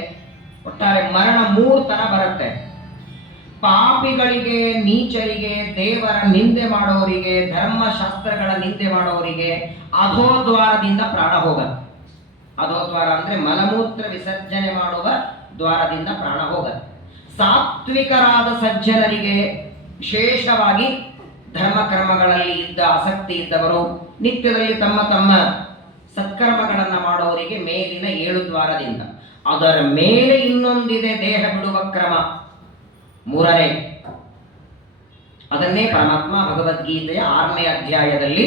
ಒಟ್ಟಾರೆ ಮರಣ 3 ತರ ಬರುತ್ತೆ. ಪಾಪಿಗಳಿಗೆ, ನೀಚರಿಗೆ, ದೇವರ ನಿಂದೆ ಮಾಡೋರಿಗೆ, ಧರ್ಮಶಾಸ್ತ್ರಗಳ ನಿಂದೆ ಮಾಡೋರಿಗೆ ಅಧೋದ್ವಾರದಿಂದ ಪ್ರಾಣ ಹೋಗುತ್ತೆ. ಅಧೋದ್ವಾರ ಅಂದ್ರೆ ಮಲಮೂತ್ರ ವಿಸರ್ಜನೆ ಮಾಡುವ ದ್ವಾರದಿಂದ ಪ್ರಾಣ ಹೋಗುತ್ತೆ. ಸಾತ್ವಿಕರಾದ ಸಜ್ಜನರಿಗೆ, ವಿಶೇಷವಾಗಿ ಧರ್ಮಕರ್ಮಗಳಲ್ಲಿ ಇದ್ದ ಆಸಕ್ತಿ ಇದ್ದವರು, ನಿತ್ಯದಲ್ಲಿ ತಮ್ಮ ತಮ್ಮ ಸತ್ಕರ್ಮಗಳನ್ನು ಮಾಡೋರಿಗೆ ಮೇಲಿನ 7 ದ್ವಾರದಿಂದ. ಅದರ ಮೇಲೆ ಇನ್ನೊಂದಿದೆ ದೇಹ ಬಿಡುವ ಕ್ರಮ, 3ನೇ. ಅದನ್ನೇ ಪರಮಾತ್ಮ ಭಗವದ್ಗೀತೆಯ 6ನೇ ಅಧ್ಯಾಯದಲ್ಲಿ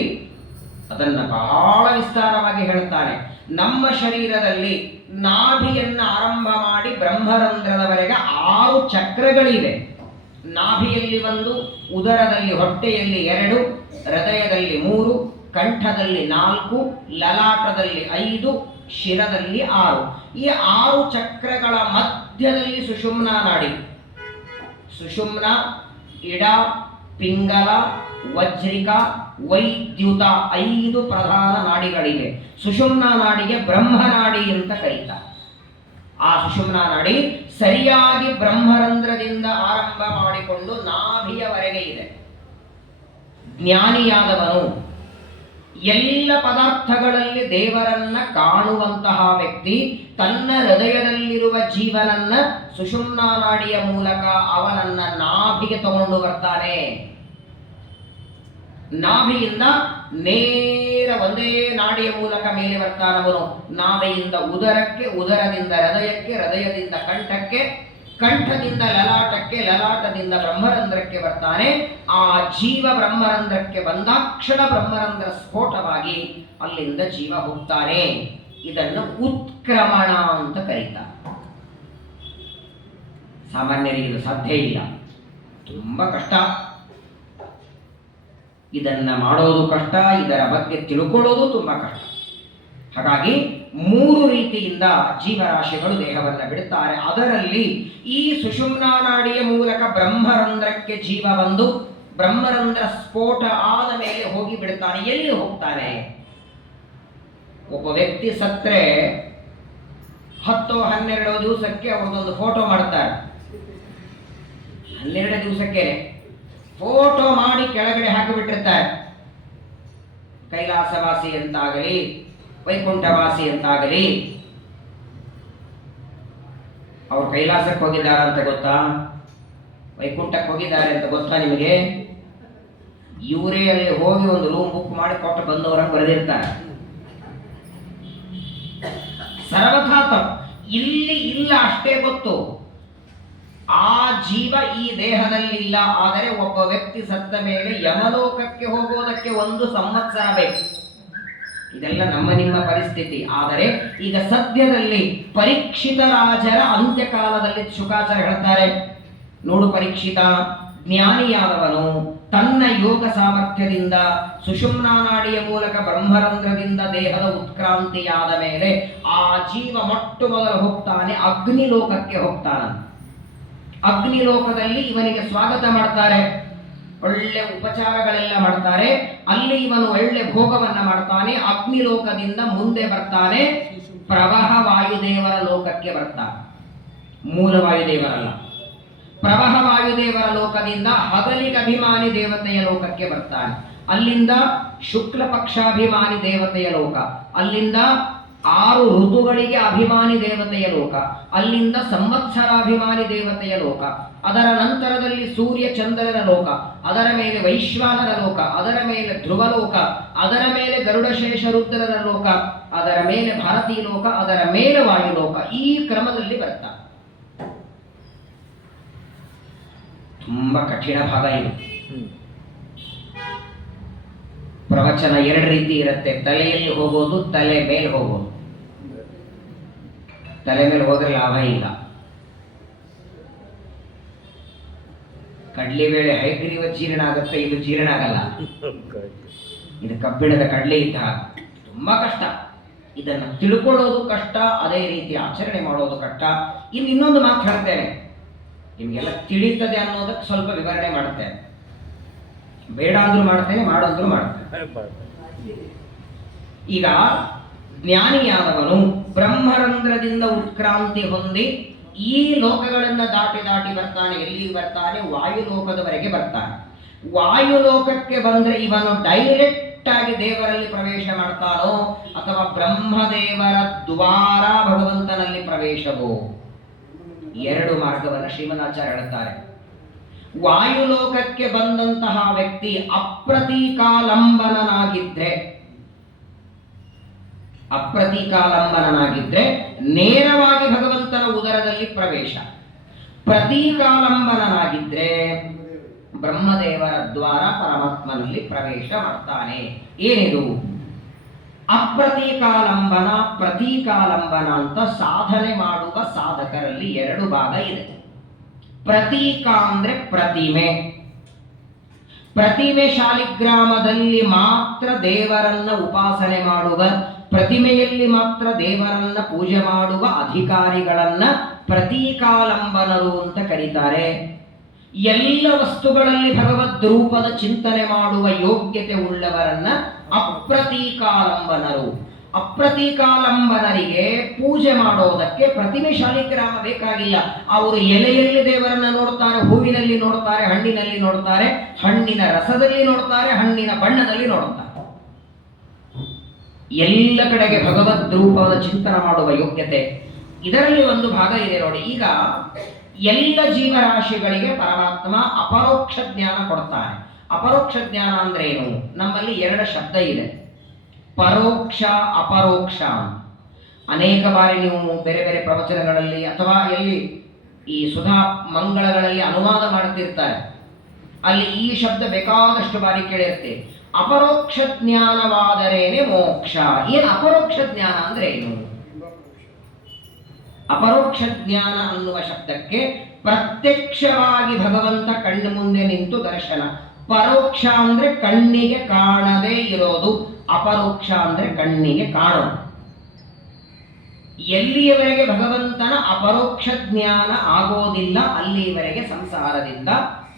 ಅದನ್ನ ಬಹಳ ವಿಸ್ತಾರವಾಗಿ ಹೇಳ್ತಾನೆ. ನಮ್ಮ ಶರೀರದಲ್ಲಿ ನಾಭಿಯನ್ನ ಆರಂಭ ಮಾಡಿ ಬ್ರಹ್ಮರಂಧ್ರದವರೆಗೆ 6 ಚಕ್ರಗಳಿವೆ. ನಾಭಿಯಲ್ಲಿ 1, ಉದರದಲ್ಲಿ ಹೊಟ್ಟೆಯಲ್ಲಿ 2, ಹೃದಯದಲ್ಲಿ 3, ಕಂಠದಲ್ಲಿ 4, ಲಲಾಟದಲ್ಲಿ 5, ಶಿರದಲ್ಲಿ 6. ಈ 6 ಚಕ್ರಗಳ ಮಧ್ಯದಲ್ಲಿ ಸುಷುಮ್ನಾ ನಾಡಿ. ಸುಷುಮ್ನ, ಇಡ, ಪಿಂಗಲ, ವಜ್ರಿಕ, ವೈದ್ಯುತ 5 ಪ್ರಧಾನ ನಾಡಿಗಳಿವೆ. ಸುಷುಮ್ನಾ ನಾಡಿಗೆ ಬ್ರಹ್ಮನಾಡಿ ಅಂತ ಕರೀತಾರೆ. ಆ ಸುಷುಮ್ನಾ ನಾಡಿ ಸರಿಯಾಗಿ ಬ್ರಹ್ಮರಂಧ್ರದಿಂದ ಆರಂಭ ಮಾಡಿಕೊಂಡು ನಾಭಿಯವರೆಗೆ ಇದೆ. ಜ್ಞಾನಿಯಾದವನು, ಎಲ್ಲ ಪದಾರ್ಥಗಳಲ್ಲಿ ದೇವರನ್ನ ಕಾಣುವಂತಹ ವ್ಯಕ್ತಿ ತನ್ನ ಹೃದಯದಲ್ಲಿರುವ ಜೀವನನ್ನ ಸುಷುಮ್ನಾ ನಾಡಿಯ ಮೂಲಕ ಅವನನ್ನ ನಾಭಿಗೆ ತಗೊಂಡು ಬರ್ತಾನೆ. ನಾಭಿಯಿಂದ ನೇರ ಒಂದೇ ನಾಡಿಯ ಮೂಲಕ ಮೇಲೆ ಬರ್ತಾನವನು. ನಾಭಿಯಿಂದ ಉದರಕ್ಕೆ, ಉದರದಿಂದ ಹೃದಯಕ್ಕೆ, ಹೃದಯದಿಂದ ಕಂಠಕ್ಕೆ, ಕಂಠದಿಂದ ಲಲಾಟಕ್ಕೆ, ಲಲಾಟದಿಂದ ಬ್ರಹ್ಮರಂಧ್ರಕ್ಕೆ ಬರ್ತಾನೆ. ಆ ಜೀವ ಬ್ರಹ್ಮರಂಧ್ರಕ್ಕೆ ಬಂದಾಕ್ಷಣ ಬ್ರಹ್ಮರಂಧ್ರ ಸ್ಫೋಟವಾಗಿ ಅಲ್ಲಿಂದ ಜೀವ ಹೋಗ್ತಾನೆ. ಇದನ್ನು ಉತ್ಕ್ರಮಣ ಅಂತ ಕರೀತಾರೆ. ಸಾಮಾನ್ಯರಿಗೆ ಇದು ಸಾಧ್ಯ ಇಲ್ಲ, ತುಂಬಾ ಕಷ್ಟ. ಇದನ್ನ ಮಾಡೋದು ಕಷ್ಟ, ಇದರ ಬಗ್ಗೆ ತಿಳ್ಕೊಳ್ಳೋದು ತುಂಬಾ ಕಷ್ಟ. ಹಾಗಾಗಿ 3 ರೀತಿಯಿಂದ ಜೀವರಾಶಿಗಳು ದೇಹವನ್ನು ಬಿಡುತ್ತಾರೆ. ಅದರಲ್ಲಿ ಈ ಸುಷುಮ್ನಾ ನಾಡಿಯ ಮೂಲಕ ಬ್ರಹ್ಮರಂಧ್ರಕ್ಕೆ ಜೀವ ಬಂದು ಬ್ರಹ್ಮರಂಧ್ರ ಸ್ಫೋಟ ಆದ ಮೇಲೆ ಹೋಗಿ ಬಿಡುತ್ತಾನೆ. ಎಲ್ಲಿ ಹೋಗ್ತಾನೆ? ಒಬ್ಬ ವ್ಯಕ್ತಿ ಸತ್ರೆ 10-12 ದಿವಸಕ್ಕೆ ಅವ್ರದ್ದೊಂದು ಫೋಟೋ ಮಾಡ್ತಾರೆ. 12 ದಿವಸಕ್ಕೆ ಫೋಟೋ ಮಾಡಿ ಕೆಳಗಡೆ ಹಾಕಿಬಿಟ್ಟಿರ್ತಾರೆ. ಕೈಲಾಸವಾಸಿ ಅಂತಾಗಲಿ, ವೈಕುಂಠವಾಸಿ ಅಂತಾಗಲಿ. ಅವ್ರು ಕೈಲಾಸಕ್ಕೆ ಹೋಗಿದ್ದಾರೆ ಅಂತ ಗೊತ್ತಾ? ವೈಕುಂಠಕ್ಕೆ ಹೋಗಿದ್ದಾರೆ ಅಂತ ಗೊತ್ತಾ ನಿಮಗೆ? ಇವರೇ ಅಲ್ಲಿ ಹೋಗಿ ಒಂದು ರೂಮ್ ಬುಕ್ ಮಾಡಿ ಕೊಟ್ಟು ಬಂದವರನ್ನು ಬರೆದಿರ್ತಾರೆ. ಸರ್ವಥಾ ಇಲ್ಲಿ ಇಲ್ಲ ಅಷ್ಟೇ ಗೊತ್ತು. ಆ ಜೀವ ಈ ದೇಹದಲ್ಲಿ ಇಲ್ಲ. ಆದರೆ ಒಬ್ಬ ವ್ಯಕ್ತಿ ಸತ್ತ ಮೇಲೆ ಯಮಲೋಕಕ್ಕೆ ಹೋಗೋದಕ್ಕೆ 1 ಸಂವತ್ಸರ ಬೇಕು. ಇದೆಲ್ಲ ನಮ್ಮ ನಿಮ್ಮ ಪರಿಸ್ಥಿತಿ. ಆದರೆ ಈಗ ಸದ್ಯದಲ್ಲಿ ಪರೀಕ್ಷಿತ ರಾಜರ ಅಂತ್ಯಕಾಲದಲ್ಲಿ ಶುಕಾಚಾರ್ಯ ಹೇಳ್ತಾರೆ, ನೋಡು ಪರೀಕ್ಷಿತ, ಜ್ಞಾನಿಯಾದವನು ತನ್ನ ಯೋಗ ಸಾಮರ್ಥ್ಯದಿಂದ ಸುಷುಮ್ನಾ ನಾಡಿಯ ಮೂಲಕ ಬ್ರಹ್ಮರಂಧ್ರದಿಂದ ದೇಹದ ಉತ್ಕ್ರಾಂತಿಯಾದ ಮೇಲೆ ಆ ಜೀವ ಮೊಟ್ಟ ಮೊದಲು ಹೋಗ್ತಾನೆ, ಅಗ್ನಿಲೋಕಕ್ಕೆ ಹೋಗ್ತಾನೆ. ಅಗ್ನಿಲೋಕದಲ್ಲಿ ಇವನಿಗೆ ಸ್ವಾಗತ ಮಾಡ್ತಾರೆ, ಒಳ್ಳೆ ಉಪಚಾರಗಳೆಲ್ಲ ಮಾಡ್ತಾರೆ. ಅಲ್ಲಿ ಇವನು ಒಳ್ಳೆ ಭೋಗವನ್ನ ಮಾಡ್ತಾನೆ. ಅಗ್ನಿಲೋಕದಿಂದ ಮುಂದೆ ಬರ್ತಾನೆ ಪ್ರವಹ ವಾಯುದೇವರ ಲೋಕಕ್ಕೆ ಬರ್ತಾನೆ. ಮೂಲ ವಾಯುದೇವರಲ್ಲ. ಪ್ರವಹ ವಾಯುದೇವರ ಲೋಕದಿಂದ ಹಗಲಿಗೆ ಅಭಿಮಾನಿ ದೇವತೆಯ ಲೋಕಕ್ಕೆ ಬರ್ತಾನೆ. ಅಲ್ಲಿಂದ ಶುಕ್ಲ ಪಕ್ಷಾಭಿಮಾನಿ ದೇವತೆಯ ಲೋಕ, ಅಲ್ಲಿಂದ 6 ಋತುಗಳಿಗೆ ಅಭಿಮಾನಿ ದೇವತೆಯ ಲೋಕ, ಅಲ್ಲಿಂದ ಸಂವತ್ಸರಾಭಿಮಾನಿ ದೇವತೆಯ ಲೋಕ, ಅದರ ನಂತರದಲ್ಲಿ ಸೂರ್ಯ ಚಂದ್ರನ ಲೋಕ, ಅದರ ಮೇಲೆ ವೈಶ್ವಾನರ ಲೋಕ, ಅದರ ಮೇಲೆ ಧ್ರುವಲೋಕ, ಅದರ ಮೇಲೆ ಗರುಡಶೇಷ ರುದ್ರರ ಲೋಕ, ಅದರ ಮೇಲೆ ಭಾರತೀ ಲೋಕ, ಅದರ ಮೇಲೆ ವಾಯುಲೋಕ. ಈ ಕ್ರಮದಲ್ಲಿ ಬರ್ತಾರೆ. ತುಂಬಾ ಕಠಿಣ ಭಾಗ ಇದು. ಪ್ರವಚನ 2 ರೀತಿ ಇರುತ್ತೆ. ತಲೆಯಲ್ಲಿ ಹೋಗೋದು, ತಲೆ ಮೇಲೆ ಹೋಗೋದು. ತಲೆ ಮೇಲೆ ಹೋದ್ರೆ ಲಾಭ ಇಲ್ಲ. ಕಡ್ಲಿ ಬೇಳೆ ಹೈಗ್ರೀವ ಜೀರ್ಣ ಆಗುತ್ತೆ, ಇದು ಜೀರ್ಣ ಆಗಲ್ಲ. ಇದು ಕಬ್ಬಿಣದ ಕಡ್ಲೆ ಇದ್ದ ತುಂಬಾ ಕಷ್ಟ. ಇದನ್ನು ತಿಳ್ಕೊಳ್ಳೋದು ಕಷ್ಟ, ಅದೇ ರೀತಿ ಆಚರಣೆ ಮಾಡೋದು ಕಷ್ಟ. ಇನ್ನೊಂದು ಮಾತು ಹೇಳ್ತೇನೆ, ನಿಮಗೆಲ್ಲ ತಿಳಿತದೆ ಅನ್ನೋದಕ್ಕೆ ಸ್ವಲ್ಪ ವಿವರಣೆ ಮಾಡ್ತೇನೆ. ಬೇಡ ಅಂದ್ರೂ ಮಾಡ್ತೇನೆ, ಮಾಡಂದ್ರೂ ಮಾಡ್ತೇನೆ. ಈಗ ಜ್ಞಾನಿಯಾದವನು ಬ್ರಹ್ಮರಂಧ್ರದಿಂದ ಉತ್ಕ್ರಾಂತಿ ಹೊಂದಿ ಈ ಲೋಕಗಳನ್ನು ದಾಟಿ ಬರ್ತಾನೆ. ಎಲ್ಲಿಗೆ ಬರ್ತಾನೆ? ವಾಯುಲೋಕದವರೆಗೆ ಬರ್ತಾನೆ. ವಾಯುಲೋಕಕ್ಕೆ ಬಂದ್ರೆ ಇವನು ಡೈರೆಕ್ಟ್ ಆಗಿ ದೇವರಲ್ಲಿ ಪ್ರವೇಶ ಮಾಡ್ತಾನೋ ಅಥವಾ ಬ್ರಹ್ಮದೇವರ ದ್ವಾರ ಭಗವಂತನಲ್ಲಿ ಪ್ರವೇಶವೋ? 2 ಮಾರ್ಗವನ್ನು ಶ್ರೀಮದಾಚಾರ್ಯ ಹೇಳುತ್ತಾರೆ. ವಾಯುಲೋಕಕ್ಕೆ ಬಂದಂತಹ ವ್ಯಕ್ತಿ ಅಪ್ರತೀಕಾಲಂಬನಾಗಿದ್ರೆ ನೇರವಾಗಿ ಭಗವಂತನ ಉದರದಲ್ಲಿ ಪ್ರವೇಶ. ಪ್ರತೀಕಾಲಂಬನಾಗಿದ್ರೆ ಬ್ರಹ್ಮದೇವರ ದ್ವಾರ ಪರಮಾತ್ಮನಲ್ಲಿ ಪ್ರವೇಶ ಮಾಡ್ತಾನೆ. ಏನಿದು? ಅಪ್ರತೀಕಾಲಂಬನ, ಪ್ರತೀಕಾಲಂಬನ ಅಂತ ಸಾಧನೆ ಮಾಡುವ ಸಾಧಕರಲ್ಲಿ 2 ಭಾಗ ಇದೆ. ಪ್ರತೀಕ ಅಂದ್ರೆ ಪ್ರತಿಮೆ. ಪ್ರತಿಮೆ ಶಾಲಿಗ್ರಾಮದಲ್ಲಿ ಮಾತ್ರ ದೇವರನ್ನ ಉಪಾಸನೆ ಮಾಡುವ, ಪ್ರತಿಮೆಯಲ್ಲಿ ಮಾತ್ರ ದೇವರನ್ನ ಪೂಜೆ ಮಾಡುವ ಅಧಿಕಾರಿಗಳನ್ನ ಪ್ರತೀಕಾಲಂಬನರು ಅಂತ ಕರೀತಾರೆ. ಎಲ್ಲ ವಸ್ತುಗಳಲ್ಲಿ ಭಗವದ್ ರೂಪದ ಚಿಂತನೆ ಮಾಡುವ ಯೋಗ್ಯತೆ ಉಳ್ಳವರನ್ನ ಅಪ್ರತೀಕಾಲಂಬನರು. ಅಪ್ರತೀಕಾಲಂಬನರಿಗೆ ಪೂಜೆ ಮಾಡೋದಕ್ಕೆ ಪ್ರತಿಮೆ ಶಾಲಿಗ್ರಾಮ ಬೇಕಾಗಿಲ್ಲ. ಅವರು ಎಲೆಯಲ್ಲಿ ದೇವರನ್ನ ನೋಡ್ತಾರೆ, ಹೂವಿನಲ್ಲಿ ನೋಡ್ತಾರೆ, ಹಣ್ಣಿನಲ್ಲಿ ನೋಡ್ತಾರೆ, ಹಣ್ಣಿನ ರಸದಲ್ಲಿ ನೋಡ್ತಾರೆ, ಹಣ್ಣಿನ ಬಣ್ಣದಲ್ಲಿ ನೋಡ್ತಾರೆ. ಎಲ್ಲ ಕಡೆಗೆ ಭಗವದ್ ರೂಪದ ಚಿಂತನೆ ಮಾಡುವ ಯೋಗ್ಯತೆ. ಇದರಲ್ಲಿ ಒಂದು ಭಾಗ ಇದೆ ನೋಡಿ. ಈಗ ಎಲ್ಲ ಜೀವರಾಶಿಗಳಿಗೆ ಪರಮಾತ್ಮ ಅಪರೋಕ್ಷ ಜ್ಞಾನ ಕೊಡ್ತಾನೆ. ಅಪರೋಕ್ಷ ಜ್ಞಾನ ಅಂದ್ರೆ ಏನು? ನಮ್ಮಲ್ಲಿ 2 ಶಬ್ದ ಇದೆ, ಪರೋಕ್ಷ, ಅಪರೋಕ್ಷ. ಅನೇಕ ಬಾರಿ ನೀವು ಬೇರೆ ಬೇರೆ ಪ್ರವಚನಗಳಲ್ಲಿ ಅಥವಾ ಎಲ್ಲಿ ಈ ಸುಧಾ ಮಂಗಳಗಳಲ್ಲಿ ಅನುವಾದ ಮಾಡ್ತಿರ್ತಾರೆ, ಅಲ್ಲಿ ಈ ಶಬ್ದ ಬೇಕಾದಷ್ಟು ಬಾರಿ ಕೇಳಿರುತ್ತೆ. ಅಪರೋಕ್ಷ ಜ್ಞಾನವಾದರೇನೆ ಮೋಕ್ಷ. ಏನು ಅಪರೋಕ್ಷ ಜ್ಞಾನ ಅಂದ್ರೆ ಏನು? ಅಪರೋಕ್ಷ ಜ್ಞಾನ ಅನ್ನುವ ಶಬ್ದಕ್ಕೆ ಪ್ರತ್ಯಕ್ಷವಾಗಿ ಭಗವಂತ ಕಣ್ಣು ಮುಂದೆ ನಿಂತು ದರ್ಶನ. ಪರೋಕ್ಷ ಅಂದ್ರೆ ಕಣ್ಣಿಗೆ ಕಾಣದೇ ಇರೋದು, ಅಪರೋಕ್ಷ ಅಂದ್ರೆ ಕಣ್ಣಿಗೆ ಕಾಣೋದು. ಎಲ್ಲಿಯವರೆಗೆ ಭಗವಂತನ ಅಪರೋಕ್ಷ ಜ್ಞಾನ ಆಗೋದಿಲ್ಲ ಅಲ್ಲಿಯವರೆಗೆ ಸಂಸಾರದಿಂದ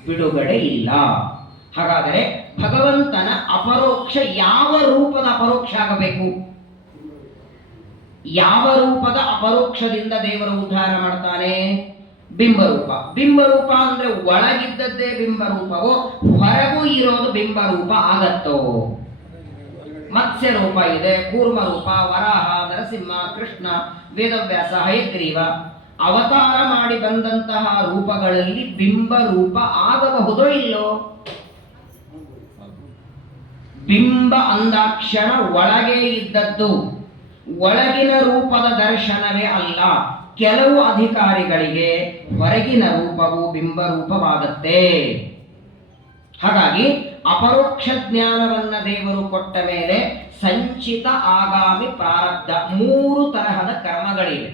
ಬಿಡುಗಡೆ ಇಲ್ಲ. ಹಾಗಾದರೆ ಭಗವಂತನ ಅಪರೋಕ್ಷ ಯಾವ ರೂಪದ ಅಪರೋಕ್ಷ ಆಗಬೇಕು? ಯಾವ ರೂಪದ ಅಪರೋಕ್ಷದಿಂದ ದೇವರು ಉದ್ಧಾರ ಮಾಡ್ತಾನೆ? ಬಿಂಬರೂಪ. ಬಿಂಬರೂಪ ಅಂದ್ರೆ ಒಳಗಿದ್ದದ್ದೇ ಬಿಂಬರೂಪವೋ ಹೊರಗೂ ಇರೋದು ಬಿಂಬರೂಪ ಆಗತ್ತೋ? ಮತ್ಸ್ಯ ರೂಪ ಇದೆ, ಕೂರ್ಮ ರೂಪ, ವರಾಹ, ನರಸಿಂಹ, ಕೃಷ್ಣ, ವೇದವ್ಯಾಸ, ಹಯಗ್ರೀವ ಅವತಾರ ಮಾಡಿ ಬಂದಂತಹ ರೂಪಗಳಲ್ಲಿ ಬಿಂಬ ರೂಪ ಆಗಬಹುದೋ ಇಲ್ಲೋ? ಬಿಂಬ ಅಂದಾಕ್ಷಣ ಒಳಗೆ ಇದ್ದದ್ದು, ಒಳಗಿನ ರೂಪದ ದರ್ಶನವೇ ಅಲ್ಲ. ಕೆಲವು ಅಧಿಕಾರಿಗಳಿಗೆ ಹೊರಗಿನ ರೂಪವು ಬಿಂಬ ರೂಪವಾಗತ್ತೆ. ಹಾಗಾಗಿ ಅಪರೋಕ್ಷ ಜ್ಞಾನವನ್ನ ದೇವರು ಕೊಟ್ಟ ಮೇಲೆ ಸಂಚಿತ, ಆಗಾಮಿ, ಪ್ರಾರಬ್ಧ 3 ತರಹದ ಕರ್ಮಗಳಿವೆ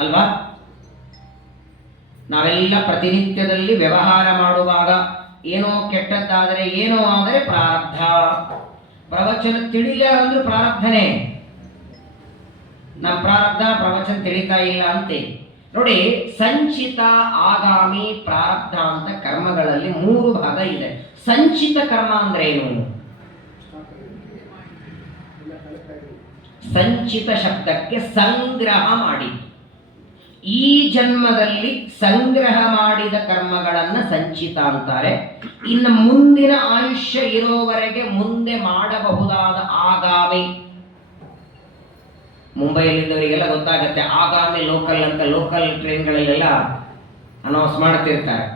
ಅಲ್ವಾ? ನಾವೆಲ್ಲ ಪ್ರತಿನಿತ್ಯದಲ್ಲಿ ವ್ಯವಹಾರ ಮಾಡುವಾಗ ಏನೋ ಕೆಟ್ಟದ್ದಾದರೆ, ಏನೋ ಆದರೆ ಪ್ರಾರಬ್ಧ. ಪ್ರವಚನ ತಿಳಿಲ್ಲ ಅಂದ್ರೆ ಪ್ರಾರಬ್ಧನೇ. ನಮ್ಮ ಪ್ರಾರಬ್ಧ ಪ್ರವಚನ ತಿಳಿತಾ ಇಲ್ಲ ಅಂತೆ ನೋಡಿ. ಸಂಚಿತ, ಆಗಾಮಿ, ಪ್ರಾರಬ್ಧ ಅಂತ ಕರ್ಮಗಳಲ್ಲಿ 3 ಭಾಗ ಇದೆ. ಸಂಚಿತ ಕರ್ಮ ಅಂದ್ರೆ ಏನು? ಸಂಚಿತ ಶಬ್ದಕ್ಕೆ ಸಂಗ್ರಹ ಮಾಡಿದ್ದು. ಈ ಜನ್ಮದಲ್ಲಿ ಸಂಗ್ರಹ ಮಾಡಿದ ಕರ್ಮಗಳನ್ನು ಸಂಚಿತ ಅಂತಾರೆ. ಇನ್ನು ಮುಂದಿನ ಆಯುಷ್ಯ ಇರೋವರೆಗೆ ಮುಂದೆ ಮಾಡಬಹುದಾದ ಆಗಾಮಿ. ಮುಂಬೈಯಲ್ಲಿದ್ದವರಿಗೆಲ್ಲ ಗೊತ್ತಾಗತ್ತೆ, ಆಗಾಮಿ ಲೋಕಲ್ ಅಂತ ಲೋಕಲ್ ಟ್ರೈನ್ಗಳಲ್ಲೆಲ್ಲ ಅನೌನ್ಸ್ ಮಾಡ್ತಿರ್ತಾರೆ.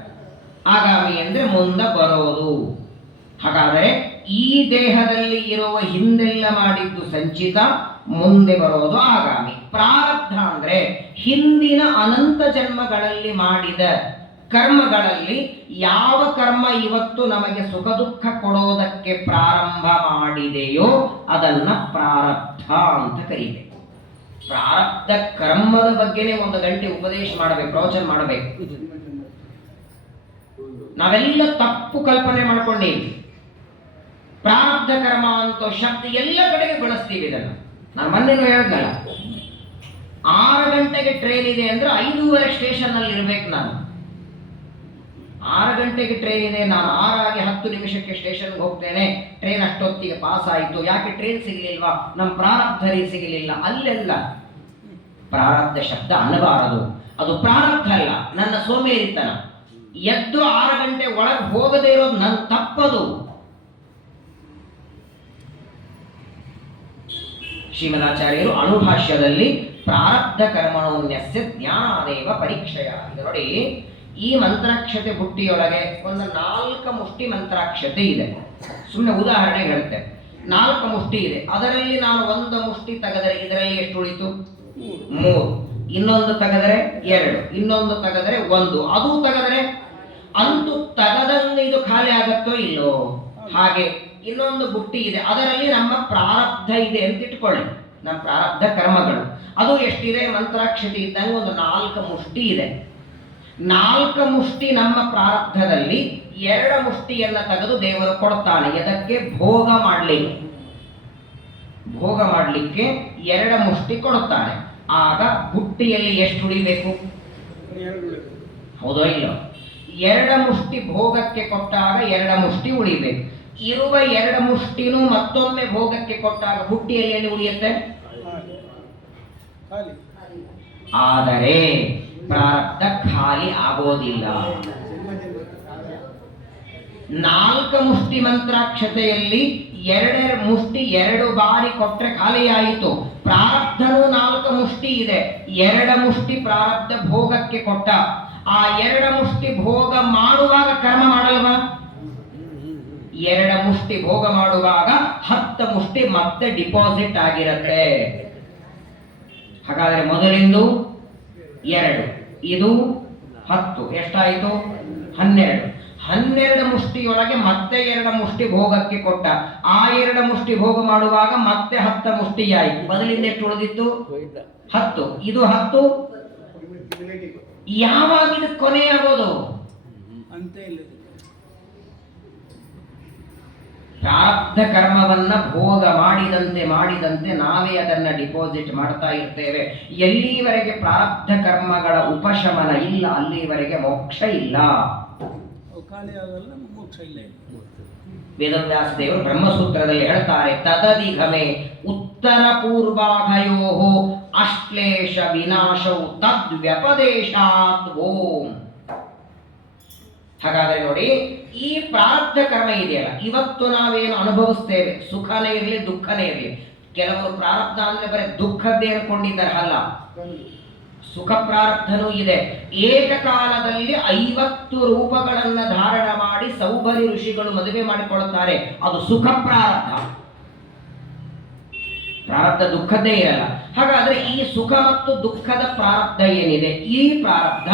ಆಗಾಮಿ ಅಂದ್ರೆ ಮುಂದೆ ಬರೋದು. ಹಾಗಾದರೆ ಈ ದೇಹದಲ್ಲಿ ಇರುವ ಹಿಂದೆಲ್ಲ ಮಾಡಿದ್ದು ಸಂಚಿತ, ಮುಂದೆ ಬರೋದು ಆಗಾಮಿ. ಪ್ರಾರಬ್ಧ ಅಂದ್ರೆ ಹಿಂದಿನ ಅನಂತ ಜನ್ಮಗಳಲ್ಲಿ ಮಾಡಿದ ಕರ್ಮಗಳಲ್ಲಿ ಯಾವ ಕರ್ಮ ಇವತ್ತು ನಮಗೆ ಸುಖ ದುಃಖ ಕೊಡೋದಕ್ಕೆ ಪ್ರಾರಂಭ ಮಾಡಿದೆಯೋ ಅದನ್ನ ಪ್ರಾರಬ್ಧ ಅಂತ ಕರೀಬೇಕು. ಪ್ರಾರಬ್ಧ ಕರ್ಮದ ಬಗ್ಗೆನೇ 1 ಗಂಟೆ ಉಪದೇಶ ಮಾಡಬೇಕು, ಪ್ರವಚನ ಮಾಡಬೇಕು. ನಾವೆಲ್ಲ ತಪ್ಪು ಕಲ್ಪನೆ ಮಾಡ್ಕೊಂಡೀವಿ. ಪ್ರಾರಬ್ಧ ಕರ್ಮ ಅಂತ ಶಬ್ದ ಎಲ್ಲ ಕಡೆಗೆ ಬಳಸ್ತೀವಿ. ಇದನ್ನು ನಾನು ಮೊನ್ನೆನೂ ಹೇಳಿದ್ನಲ್ಲ, 6 ಗಂಟೆಗೆ ಟ್ರೈನ್ ಇದೆ ಅಂದ್ರೆ 5:30 ಸ್ಟೇಷನ್ ಅಲ್ಲಿ ಇರ್ಬೇಕು. ನಾನು 6 ಗಂಟೆಗೆ ಟ್ರೈನ್ ಇದೆ, ನಾನು 6:10 ಸ್ಟೇಷನ್ಗೆ ಹೋಗ್ತೇನೆ, ಟ್ರೈನ್ ಅಷ್ಟೊತ್ತಿಗೆ ಪಾಸ್ ಆಯಿತು, ಯಾಕೆ ಟ್ರೈನ್ ಸಿಗಲಿಲ್ವಾ, ನಮ್ಮ ಪ್ರಾರಬ್ಧರಿ ಸಿಗಲಿಲ್ಲ. ಅಲ್ಲೆಲ್ಲ ಪ್ರಾರಬ್ಧ ಶಬ್ದ ಅನ್ನಬಾರದು. ಅದು ಪ್ರಾರಬ್ಧ ಅಲ್ಲ, ನನ್ನ ಸೋಮೇರಿತನ. ಎದ್ದು 6 ಗಂಟೆ ಒಳಗೆ ಹೋಗದೇ ಇರೋದು ನನ್ನ ತಪ್ಪದು. ಶ್ರೀಮದಾಚಾರ್ಯರು ಅಣುಭಾಷ್ಯದಲ್ಲಿ ಪ್ರಾರಬ್ಧ ಕರ್ಮಣೋನ್ಯಸ್ಯ ಜ್ಞಾನಾದೇವ ಪರೀಕ್ಷೆಯ ಇದು ನೋಡಿ. ಈ ಮಂತ್ರಾಕ್ಷತೆ ಬುಟ್ಟಿಯೊಳಗೆ ಒಂದು 4 ಮುಷ್ಟಿ ಮಂತ್ರಾಕ್ಷತೆ ಇದೆ. ಸುಮ್ಮನೆ ಉದಾಹರಣೆ ಹೇಳುತ್ತೆ, 4 ಮುಷ್ಟಿ ಇದೆ. ಅದರಲ್ಲಿ ನಾನು 1 ಮುಷ್ಟಿ ತೆಗೆದರೆ ಇದರಲ್ಲಿ ಎಷ್ಟು ಉಳಿತು? 3. ಇನ್ನೊಂದು ತೆಗೆದರೆ 2, ಇನ್ನೊಂದು ತೆಗೆದರೆ 1, ಅದು ತೆಗೆದರೆ ಅಂತೂ ತೆಗೆದಂಗೆ ಇದು ಖಾಲಿ ಆಗತ್ತೋ ಇಲ್ಲೋ. ಹಾಗೆ ಇನ್ನೊಂದು ಬುಟ್ಟಿ ಇದೆ, ಅದರಲ್ಲಿ ನಮ್ಮ ಪ್ರಾರಬ್ಧ ಇದೆ ಅಂತ ಇಟ್ಕೊಳ್ಳಿ. ನಮ್ಮ ಪ್ರಾರಬ್ಧ ಕರ್ಮಗಳು ಅದು ಎಷ್ಟಿದೆ? ಮಂತ್ರಾಕ್ಷತೆ ಇದ್ದಂಗೆ ಒಂದು 4 ಮುಷ್ಟಿ ಇದೆ. 4 ಮುಷ್ಟಿ ನಮ್ಮ ಪ್ರಾರಬ್ಧದಲ್ಲಿ 2 ಮುಷ್ಟಿಯನ್ನ ತೆಗೆದು ದೇವರು ಕೊಡ್ತಾನೆ. ಎದಕ್ಕೆ? ಭೋಗ ಮಾಡಲಿಕ್ಕೆ. ಭೋಗ ಮಾಡಲಿಕ್ಕೆ 2 ಮುಷ್ಟಿ ಕೊಡುತ್ತಾನೆ. ಆಗ ಬುಟ್ಟಿಯಲ್ಲಿ ಎಷ್ಟು ಉಳಿಬೇಕು? ಹೌದೋ ಇಲ್ಲೋ? 2 ಮುಷ್ಟಿ ಭೋಗಕ್ಕೆ ಕೊಟ್ಟಾಗ 2 ಮುಷ್ಟಿ ಉಳಿಬೇಕು. ಇರುವ 2 ಮುಷ್ಟಿನೂ ಮತ್ತೊಮ್ಮೆ ಭೋಗಕ್ಕೆ ಕೊಟ್ಟಾಗ ಬುಟ್ಟಿಯಲ್ಲಿ ಏನು ಉಳಿಯುತ್ತೆ? ಆದರೆ ಪ್ರಾರಬ್ಧ ಖಾಲಿ ಆಗೋದಿಲ್ಲ. 4 ಮುಷ್ಟಿ ಮಂತ್ರಾಕ್ಷತೆಯಲ್ಲಿ 2 ಮುಷ್ಟಿ 2 ಬಾರಿ ಕೊಟ್ರೆ ಖಾಲಿ ಆಯಿತು. ಪ್ರಾರಬ್ಧನೂ 4 ಮುಷ್ಟಿ ಇದೆ. 2 ಮುಷ್ಟಿ ಪ್ರಾರಬ್ಧ ಭೋಗಕ್ಕೆ ಕೊಟ್ಟ. ಆ 2 ಮುಷ್ಟಿ ಭೋಗ ಮಾಡುವಾಗ ಕರ್ಮ ಮಾಡಲ್ವಾ? 2 ಮುಷ್ಟಿ ಭೋಗ ಮಾಡುವಾಗ 10 ಮುಷ್ಟಿ ಮತ್ತೆ ಡಿಪಾಸಿಟ್ ಆಗಿರುತ್ತೆ. ಹಾಗಾದ್ರೆ ಮೊದಲಿಂದು 2, ಇದು 10, ಎಷ್ಟಾಯಿತು? 12. 12 ಮುಷ್ಟಿಯೊಳಗೆ ಮತ್ತೆ 2 ಮುಷ್ಟಿ ಭೋಗಕ್ಕೆ ಕೊಟ್ಟ. ಆ 2 ಮುಷ್ಟಿ ಭೋಗ ಮಾಡುವಾಗ ಮತ್ತೆ 10 ಮುಷ್ಟಿ ಆಯಿತು. ಮೊದಲಿಂದ ಎಷ್ಟು ಉಳಿದಿತ್ತು? 10. ಇದು 10. ಯಾವಾಗ ಇದು ಕೊನೆಯಾಗೋದು? ಪ್ರಾರಬ್ಧ ಕರ್ಮವನ್ನ ಭೋಗ ಮಾಡಿದಂತೆ ನಾವೇ ಅದನ್ನ ಡಿಪಾಸಿಟ್ ಮಾಡ್ತಾ ಇರ್ತೇವೆ. ಎಲ್ಲಿವರೆಗೆ ಪ್ರಾರಬ್ಧ ಕರ್ಮಗಳ ಉಪಶಮನ ಇಲ್ಲ ಅಲ್ಲಿವರೆಗೆ ಮೋಕ್ಷ ಇಲ್ಲ. ವೇದವ್ಯಾಸ ದೇವರು ಬ್ರಹ್ಮಸೂತ್ರದಲ್ಲಿ ಹೇಳ್ತಾರೆ, ತದಧಿಗಮೆ ಉತ್ತರ ಪೂರ್ವಾಘಯೋ ಅಶ್ಲೇಷ ವಿನಾಶವು ತದ್ವ್ಯಪದೇಶಾತ್ ಓಂ. ಹಾಗಾದ್ರೆ ನೋಡಿ, ಈ ಪ್ರಾರಬ್ಧ ಕರ್ಮ ಇದೆಯಲ್ಲ, ಇವತ್ತು ನಾವೇನು ಅನುಭವಿಸ್ತೇವೆ, ಸುಖನೇ ಇರಲಿ ದುಃಖನೇ ಇರಲಿ. ಕೆಲವರು ಪ್ರಾರಬ್ಧ ಅಂದ್ರೆ ಬರೀ ದುಃಖದ್ದೇ ಅನ್ಕೊಂಡಿದ್ದಾರೆ. ಅಲ್ಲ, ಸುಖ ಪ್ರಾರಬ್ಧನೂ ಇದೆ. ಏಕಕಾಲದಲ್ಲಿ 50 ರೂಪಗಳನ್ನ ಧಾರಣ ಮಾಡಿ ಸೌಭರಿ ಋಷಿಗಳು ಮದುವೆ ಮಾಡಿಕೊಳ್ಳುತ್ತಾರೆ. ಅದು ಸುಖ ಪ್ರಾರಬ್ಧ. ಪ್ರಾರಬ್ಧ ದುಃಖದ್ದೇ ಇರಲ್ಲ. ಹಾಗಾದ್ರೆ ಈ ಸುಖ ಮತ್ತು ದುಃಖದ ಪ್ರಾರಬ್ಧ ಏನಿದೆ, ಈ ಪ್ರಾರಬ್ಧ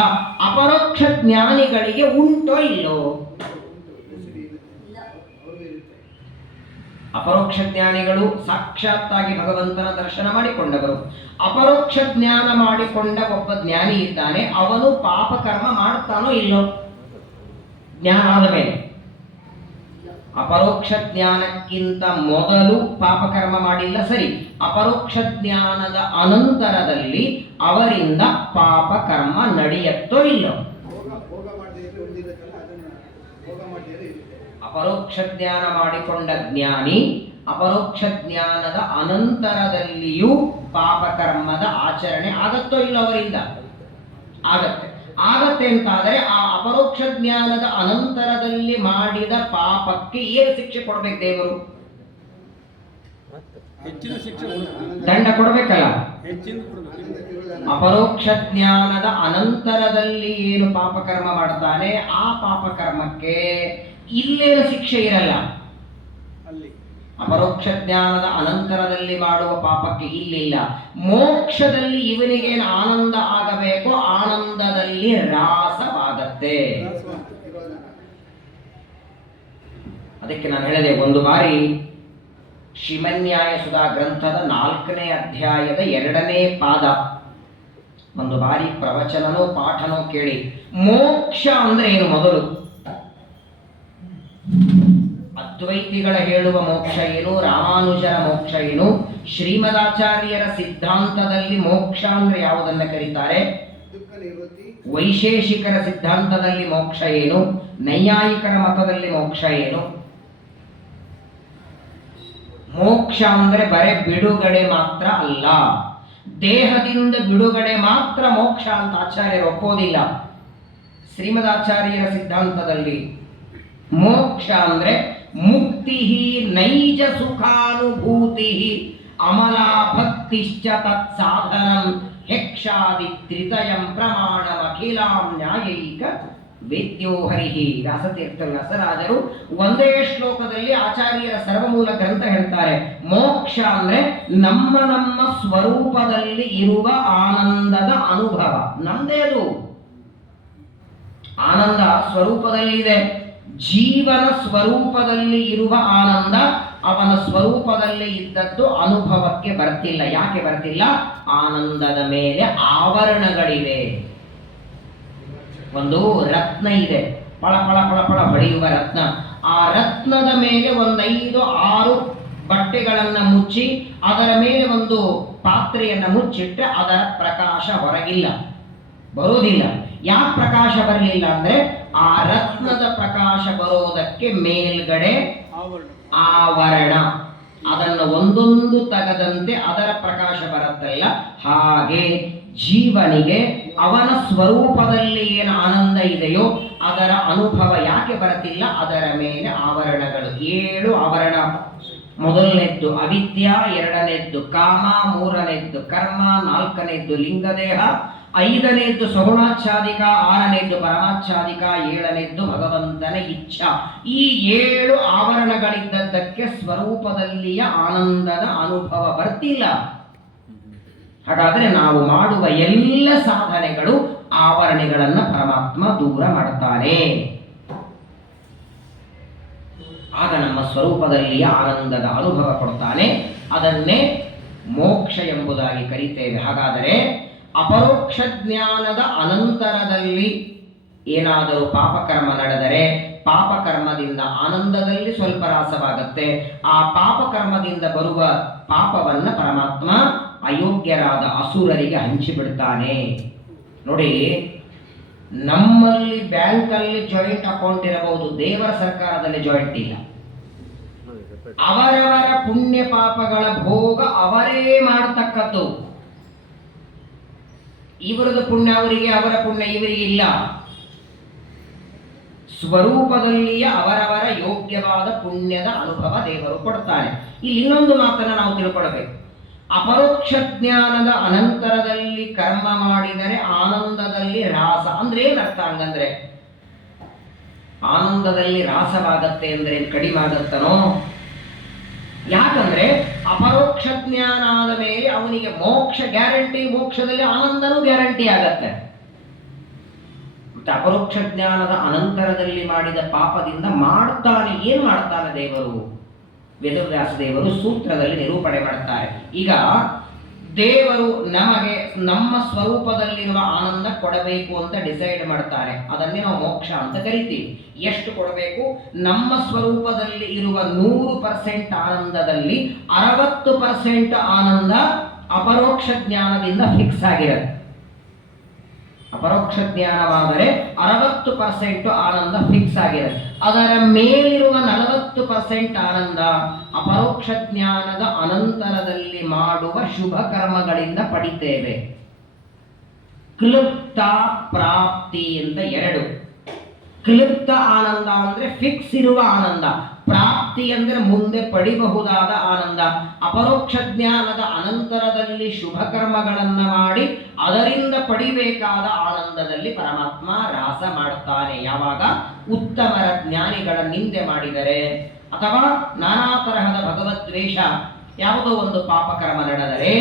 ಅಪರೋಕ್ಷ ಜ್ಞಾನಿಗಳಿಗೆ ಉಂಟೋ ಇಲ್ಲೋ? ಅಪರೋಕ್ಷ ಜ್ಞಾನಿಗಳು ಸಾಕ್ಷಾತ್ತಾಗಿ ಭಗವಂತನ ದರ್ಶನ ಮಾಡಿಕೊಂಡವರು. ಅಪರೋಕ್ಷ ಜ್ಞಾನ ಮಾಡಿಕೊಂಡ ಒಬ್ಬ ಜ್ಞಾನಿ ಇದ್ದಾನೆ, ಅವನು ಪಾಪ ಕರ್ಮ ಮಾಡ್ತಾನೋ ಇಲ್ಲೋ? ಜ್ಞಾನ ಆದ ಮೇಲೆ. ಅಪರೋಕ್ಷ ಜ್ಞಾನಕ್ಕಿಂತ ಮೊದಲು ಪಾಪಕರ್ಮ ಮಾಡಿಲ್ಲ ಸರಿ, ಅಪರೋಕ್ಷ ಜ್ಞಾನದ ಅನಂತರದಲ್ಲಿ ಅವರಿಂದ ಪಾಪಕರ್ಮ ನಡೆಯತ್ತೋ ಇಲ್ಲೋ? ಅಪರೋಕ್ಷ ಜ್ಞಾನ ಮಾಡಿಕೊಂಡ ಜ್ಞಾನಿ ಅಪರೋಕ್ಷ ಜ್ಞಾನದ ಅನಂತರದಲ್ಲಿಯೂ ಪಾಪಕರ್ಮದ ಆಚರಣೆ ಆಗತ್ತೋ ಇಲ್ಲ ಅವರಿಂದ? ಆಗತ್ತೆ ಅಂತಾದರೆ ಆ ಅಪರೋಕ್ಷ ಜ್ಞಾನದ ಅನಂತರದಲ್ಲಿ ಮಾಡಿದ ಪಾಪಕ್ಕೆ ಏನು ಶಿಕ್ಷೆ ಕೊಡ್ಬೇಕು ದೇವರು? ಹೆಚ್ಚಿನ ಶಿಕ್ಷೆ, ದಂಡ ಕೊಡ್ಬೇಕಲ್ಲ. ಅಪರೋಕ್ಷ ಜ್ಞಾನದ ಅನಂತರದಲ್ಲಿ ಏನು ಪಾಪಕರ್ಮ ಮಾಡ್ತಾನೆ ಆ ಪಾಪಕರ್ಮಕ್ಕೆ ಇಲ್ಲೇನು ಶಿಕ್ಷೆ ಇರಲ್ಲ. ಅಪರೋಕ್ಷ ಜ್ಞಾನದ ಅನಂತರದಲ್ಲಿ ಮಾಡುವ ಪಾಪಕ್ಕೆ ಇಲ್ಲಿಲ್ಲ. ಮೋಕ್ಷದಲ್ಲಿ ಇವನಿಗೇನು ಆನಂದ ಆಗಬೇಕೋ ಆನಂದದಲ್ಲಿ ರಾಸವಾಗತ್ತೆ. ಅದಕ್ಕೆ ನಾನು ಹೇಳಿದೆ, ಒಂದು ಬಾರಿ ಶ್ರೀಮನ್ಯಾಯ ಸುಧಾ ಗ್ರಂಥದ 4ನೇ ಅಧ್ಯಾಯದ 2ನೇ ಪಾದ ಒಂದು ಬಾರಿ ಪ್ರವಚನನೋ ಪಾಠನೋ ಕೇಳಿ. ಮೋಕ್ಷ ಅಂದ್ರೆ ಏನು? ಮೊದಲು ಅದ್ವೈತಿಗಳ ಹೇಳುವ ಮೋಕ್ಷ ಏನು, ರಾಮಾನುಜರ ಮೋಕ್ಷ ಏನು, ಶ್ರೀಮದಾಚಾರ್ಯರ ಸಿದ್ಧಾಂತದಲ್ಲಿ ಮೋಕ್ಷ ಅಂದ್ರೆ ಯಾವುದನ್ನ ಕರೀತಾರೆ, ವೈಶೇಷಿಕರ ಸಿದ್ಧಾಂತದಲ್ಲಿ ಮೋಕ್ಷ ಏನು, ನೈಯಾಯಿಕರ ಮತದಲ್ಲಿ ಮೋಕ್ಷ ಏನು. ಮೋಕ್ಷ ಅಂದ್ರೆ ಬರೇ ಬಿಡುಗಡೆ ಮಾತ್ರ ಅಲ್ಲ, ದೇಹದಿಂದ ಬಿಡುಗಡೆ ಮಾತ್ರ ಮೋಕ್ಷ ಅಂತ ಆಚಾರ್ಯರು ಒಪ್ಪೋದಿಲ್ಲ. ಶ್ರೀಮದಾಚಾರ್ಯರ ಸಿದ್ಧಾಂತದಲ್ಲಿ ಮೋಕ್ಷ ಅಂದ್ರೆ ಮುಕ್ತಿ ನೈಜ ಸುಖಾನುಭೂತಿ ಅಮಲಾ ಭಕ್ತಿಶ್ಚ ತತ್ ಸಾಧನಂ ಹೆಕ್ಷಾದಿ ತ್ರಿತಯಂ ಪ್ರಮಾಣಮಖಿಲಾಂ ನ್ಯಾಯೈಕ ವೇದ್ಯೋ ಹರಿಹಿ. ವ್ಯಾಸತೀರ್ಥ ವ್ಯಾಸರಾಜರು ಒಂದೇ ಶ್ಲೋಕದಲ್ಲಿ ಆಚಾರ್ಯರ ಸರ್ವಮೂಲ ಗ್ರಂಥ ಹೇಳ್ತಾರೆ, ಮೋಕ್ಷ ಅಂದ್ರೆ ನಮ್ಮ ನಮ್ಮ ಸ್ವರೂಪದಲ್ಲಿ ಇರುವ ಆನಂದದ ಅನುಭವ. ನಮ್ದೇದು ಆನಂದ ಸ್ವರೂಪದಲ್ಲಿದೆ. ಜೀವನ ಸ್ವರೂಪದಲ್ಲಿ ಇರುವ ಆನಂದ ಅವನ ಸ್ವರೂಪದಲ್ಲಿ ಇದ್ದದ್ದು ಅನುಭವಕ್ಕೆ ಬರ್ತಿಲ್ಲ. ಯಾಕೆ ಬರ್ತಿಲ್ಲ? ಆನಂದದ ಮೇಲೆ ಆವರಣಗಳಿವೆ. ಒಂದು ರತ್ನ ಇದೆ, ಪಳ ಪಳ ಪಳ ಪಳ ಹೊಳೆಯುವ ರತ್ನ. ಆ ರತ್ನದ ಮೇಲೆ 5-6 ಬಟ್ಟೆಗಳನ್ನು ಮುಚ್ಚಿ ಅದರ ಮೇಲೆ ಒಂದು ಪಾತ್ರೆಯನ್ನು ಮುಚ್ಚಿಟ್ರೆ ಅದರ ಪ್ರಕಾಶ ಹೊರಗಿಲ್ಲ, ಬರೋದಿಲ್ಲ. ಯಾಕೆ ಪ್ರಕಾಶ ಬರಲಿಲ್ಲ ಅಂದ್ರೆ ಆ ರತ್ನದ ಪ್ರಕಾಶ ಬರೋದಕ್ಕೆ ಮೇಲ್ಗಡೆ ಆವರಣ, ಅದನ್ನು ಒಂದೊಂದು ತಗದಂತೆ ಅದರ ಪ್ರಕಾಶ ಬರುತ್ತಲ್ಲ. ಹಾಗೆ ಜೀವನಿಗೆ ಅವನ ಸ್ವರೂಪದಲ್ಲಿ ಏನು ಆನಂದ ಇದೆಯೋ ಅದರ ಅನುಭವ ಯಾಕೆ ಬರುತ್ತಿಲ್ಲ? ಅದರ ಮೇಲೆ ಆವರಣಗಳು, 7 ಆವರಣ. ಮೊದಲನೇದ್ದು ಅವಿದ್ಯಾ, 2ನೇದ್ದು ಕಾಮ, 3ನೇದ್ದು ಕರ್ಮ, 4ನೇದ್ದು ಲಿಂಗದೇಹ, 5ನೇದ್ದು ಸಗುಣಾಚ್ಛಾದಿಕ, 6ನೇದ್ದು ಪರಮಾಚ್ಛಾದಿಕ, 7ನೇದ್ದು ಭಗವಂತನ ಇಚ್ಛಾ. ಈ 7 ಆವರಣಗಳಿದ್ದದ್ದಕ್ಕೆ ಸ್ವರೂಪದಲ್ಲಿಯ ಆನಂದದ ಅನುಭವ ಬರ್ತಿಲ್ಲ. ಹಾಗಾದ್ರೆ ನಾವು ಮಾಡುವ ಎಲ್ಲ ಸಾಧನೆಗಳು ಆವರಣೆಗಳನ್ನ ಪರಮಾತ್ಮ ದೂರ ಮಾಡ್ತಾನೆ. ಆಗ ನಮ್ಮ ಸ್ವರೂಪದಲ್ಲಿಯ ಆನಂದದ ಅನುಭವ ಕೊಡ್ತಾನೆ. ಅದನ್ನೇ ಮೋಕ್ಷ ಎಂಬುದಾಗಿ ಕರೀತೇವೆ. ಹಾಗಾದರೆ ಅಪರೋಕ್ಷ ಜ್ಞಾನದ ಅನಂತರದಲ್ಲಿ ಏನಾದರೂ ಪಾಪಕರ್ಮ ನಡೆದರೆ ಪಾಪಕರ್ಮದಿಂದ ಆನಂದದಲ್ಲಿ ಸ್ವಲ್ಪ ರಾಸವಾಗುತ್ತೆ. ಆ ಪಾಪಕರ್ಮದಿಂದ ಬರುವ ಪಾಪವನ್ನ ಪರಮಾತ್ಮ ಅಯೋಗ್ಯರಾದ ಅಸುರರಿಗೆ ಹಂಚಿಬಿಡ್ತಾನೆ. ನೋಡಿ, ನಮ್ಮಲ್ಲಿ ಬ್ಯಾಂಕಲ್ಲಿ ಜಾಯಿಂಟ್ ಅಕೌಂಟ್ ಇರಬಹುದು, ದೇವರ ಸರ್ಕಾರದಲ್ಲಿ ಜಾಯಿಂಟ್ ಇಲ್ಲ. ಅವರವರ ಪುಣ್ಯ ಪಾಪಗಳ ಭೋಗ ಅವರೇ ಮಾಡತಕ್ಕದ್ದು. ಇವರದು ಪುಣ್ಯ ಅವರಿಗೆ, ಅವರ ಪುಣ್ಯ ಇವರಿಗೆ ಇಲ್ಲ. ಸ್ವರೂಪದಲ್ಲಿಯ ಅವರವರ ಯೋಗ್ಯವಾದ ಪುಣ್ಯದ ಅನುಭವ ದೇವರು ಕೊಡ್ತಾನೆ. ಇಲ್ಲಿ ಇನ್ನೊಂದು ಮಾತನ್ನು ನಾವು ತಿಳ್ಕೊಳ್ಬೇಕು. ಅಪರೋಕ್ಷ ಜ್ಞಾನದ ಅನಂತರದಲ್ಲಿ ಕರ್ಮ ಮಾಡಿದರೆ ಆನಂದದಲ್ಲಿ ರಾಸ ಅಂದ್ರೆ ಏನರ್ಥ? ಹಂಗಂದ್ರೆ ಆನಂದದಲ್ಲಿ ರಾಸವಾಗತ್ತೆ ಅಂದ್ರೆ ಕಡಿಮೆ ಆಗತ್ತನೋ? ಯಾಕಂದ್ರೆ ಅಪರೋಕ್ಷ ಜ್ಞಾನ ಆದ ಮೇಲೆ ಅವನಿಗೆ ಮೋಕ್ಷ ಗ್ಯಾರಂಟಿ, ಮೋಕ್ಷದಲ್ಲಿ ಆನಂದನೂ ಗ್ಯಾರಂಟಿ ಆಗತ್ತೆ. ಮತ್ತೆ ಅಪರೋಕ್ಷ ಜ್ಞಾನದ ಅನಂತರದಲ್ಲಿ ಮಾಡಿದ ಪಾಪದಿಂದ ಮಾಡ್ತಾನೆ. ಏನ್ ಮಾಡ್ತಾನೆ ದೇವರು? ವೇದವ್ಯಾಸ ದೇವರು ಸೂತ್ರದಲ್ಲಿ ನಿರೂಪಣೆ ಮಾಡ್ತಾರೆ. ಈಗ ದೇವರು ನಮಗೆ ನಮ್ಮ ಸ್ವರೂಪದಲ್ಲಿರುವ ಆನಂದ ಕೊಡಬೇಕು ಅಂತ ಡಿಸೈಡ್ ಮಾಡ್ತಾರೆ. ಅದನ್ನೇ ನಾವು ಮೋಕ್ಷ ಅಂತ ಕರಿತೀವಿ. ಎಷ್ಟು ಕೊಡಬೇಕು? ನಮ್ಮ ಸ್ವರೂಪದಲ್ಲಿ ಇರುವ 100% ಆನಂದದಲ್ಲಿ 60% ಆನಂದ ಅಪರೋಕ್ಷ ಜ್ಞಾನದಿಂದ ಫಿಕ್ಸ್ ಆಗಿರುತ್ತೆ. ಅಪರೋಕ್ಷ ಜ್ಞಾನವಾದರೆ 60% ಆನಂದ ಫಿಕ್ಸ್ ಆಗಿದೆ. ಅದರ ಮೇಲಿರುವ 40% ಆನಂದ ಅಪರೋಕ್ಷ ಜ್ಞಾನದ ಅನಂತರದಲ್ಲಿ ಮಾಡುವ ಶುಭ ಕರ್ಮಗಳಿಂದ ಪಡಿತೇವೆ. ಕ್ಲುಪ್ತ ಪ್ರಾಪ್ತಿ ಅಂತ ಎರಡು. ಕ್ಲುಪ್ತ ಆನಂದ ಅಂದ್ರೆ ಫಿಕ್ಸ್ ಇರುವ ಆನಂದ, ಪ್ರಾಪ್ತಿ ಅಂದ್ರೆ ಮುಂದೆ ಪಡಿಬಹುದಾದ ಆನಂದ. ಅಪರೋಕ್ಷ ಜ್ಞಾನದ ಅನಂತರದಲ್ಲಿ ಶುಭ ಕರ್ಮಗಳನ್ನ ಮಾಡಿ ಅದರಿಂದ ಪಡಿಬೇಕಾದ ಆನಂದದಲ್ಲಿ ಪರಮಾತ್ಮ ರಾಸ ಮಾಡುತ್ತಾನೆ. ಯಾವಾಗ ಉತ್ತಮರ ಜ್ಞಾನಿಗಳ ನಿಂದೆ ಮಾಡಿದರೆ ಅಥವಾ ನಾನಾ ತರಹದ ಭಗವದ್ವೇಷ ಯಾವುದೋ ಒಂದು ಪಾಪಕರ್ಮ ನಡೆದರೆ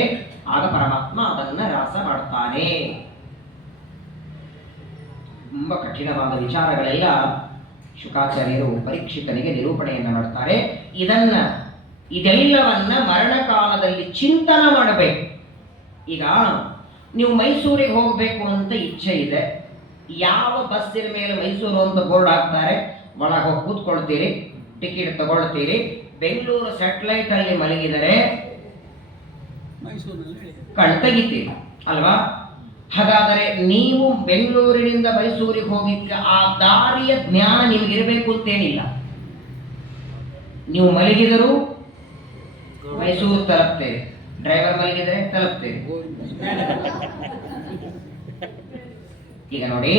ಆಗ ಪರಮಾತ್ಮ ಅದನ್ನ ರಾಸ ಮಾಡುತ್ತಾನೆ. ತುಂಬ ಕಠಿಣವಾದ ವಿಚಾರಗಳೆಲ್ಲ ಶುಕಾಚಾರ್ಯರು ಪರೀಕ್ಷಿತನಿಗೆ ನಿರೂಪಣೆಯನ್ನು ಮಾಡ್ತಾರೆ. ಇದೆಲ್ಲವನ್ನ ಮರಣಕಾಲದಲ್ಲಿ ಚಿಂತನ ಮಾಡಬೇಕು. ಈಗ ನೀವು ಮೈಸೂರಿಗೆ ಹೋಗಬೇಕು ಅಂತ ಇಚ್ಛೆ ಇದೆ, ಯಾವ ಬಸ್ಸಿನ ಮೇಲೆ ಮೈಸೂರು ಅಂತ ಬೋರ್ಡ್ ಹಾಕ್ತಾರೆ, ಒಳಗೆ ಹೋಗಿ ಕೂತ್ಕೊಳ್ತೀರಿ, ಟಿಕೆಟ್ ತಗೊಳ್ತೀರಿ. ಬೆಂಗಳೂರು ಸ್ಯಾಟಲೈಟ್ ಅಲ್ಲಿ ಮಲಗಿದರೆ ಕಣ್ ತೆಗಿತೀರಿ ಅಲ್ವಾ? ಹಾಗಾದರೆ ನೀವು ಬೆಂಗಳೂರಿನಿಂದ ಮೈಸೂರಿಗೆ ಹೋಗಿದ್ರೆ ಆ ದಾರಿಯ ಜ್ಞಾನ ನಿಮಗಿರಬೇಕು ಅಂತೇನಿಲ್ಲ. ನೀವು ಮಲಗಿದರೂ ಮೈಸೂರು ತಲುಪ್ತೇವೆ, ಡ್ರೈವರ್ ಮಲಗಿದರೆ ತಲುಪ್ತೇವೆ. ಈಗ ನೋಡಿ,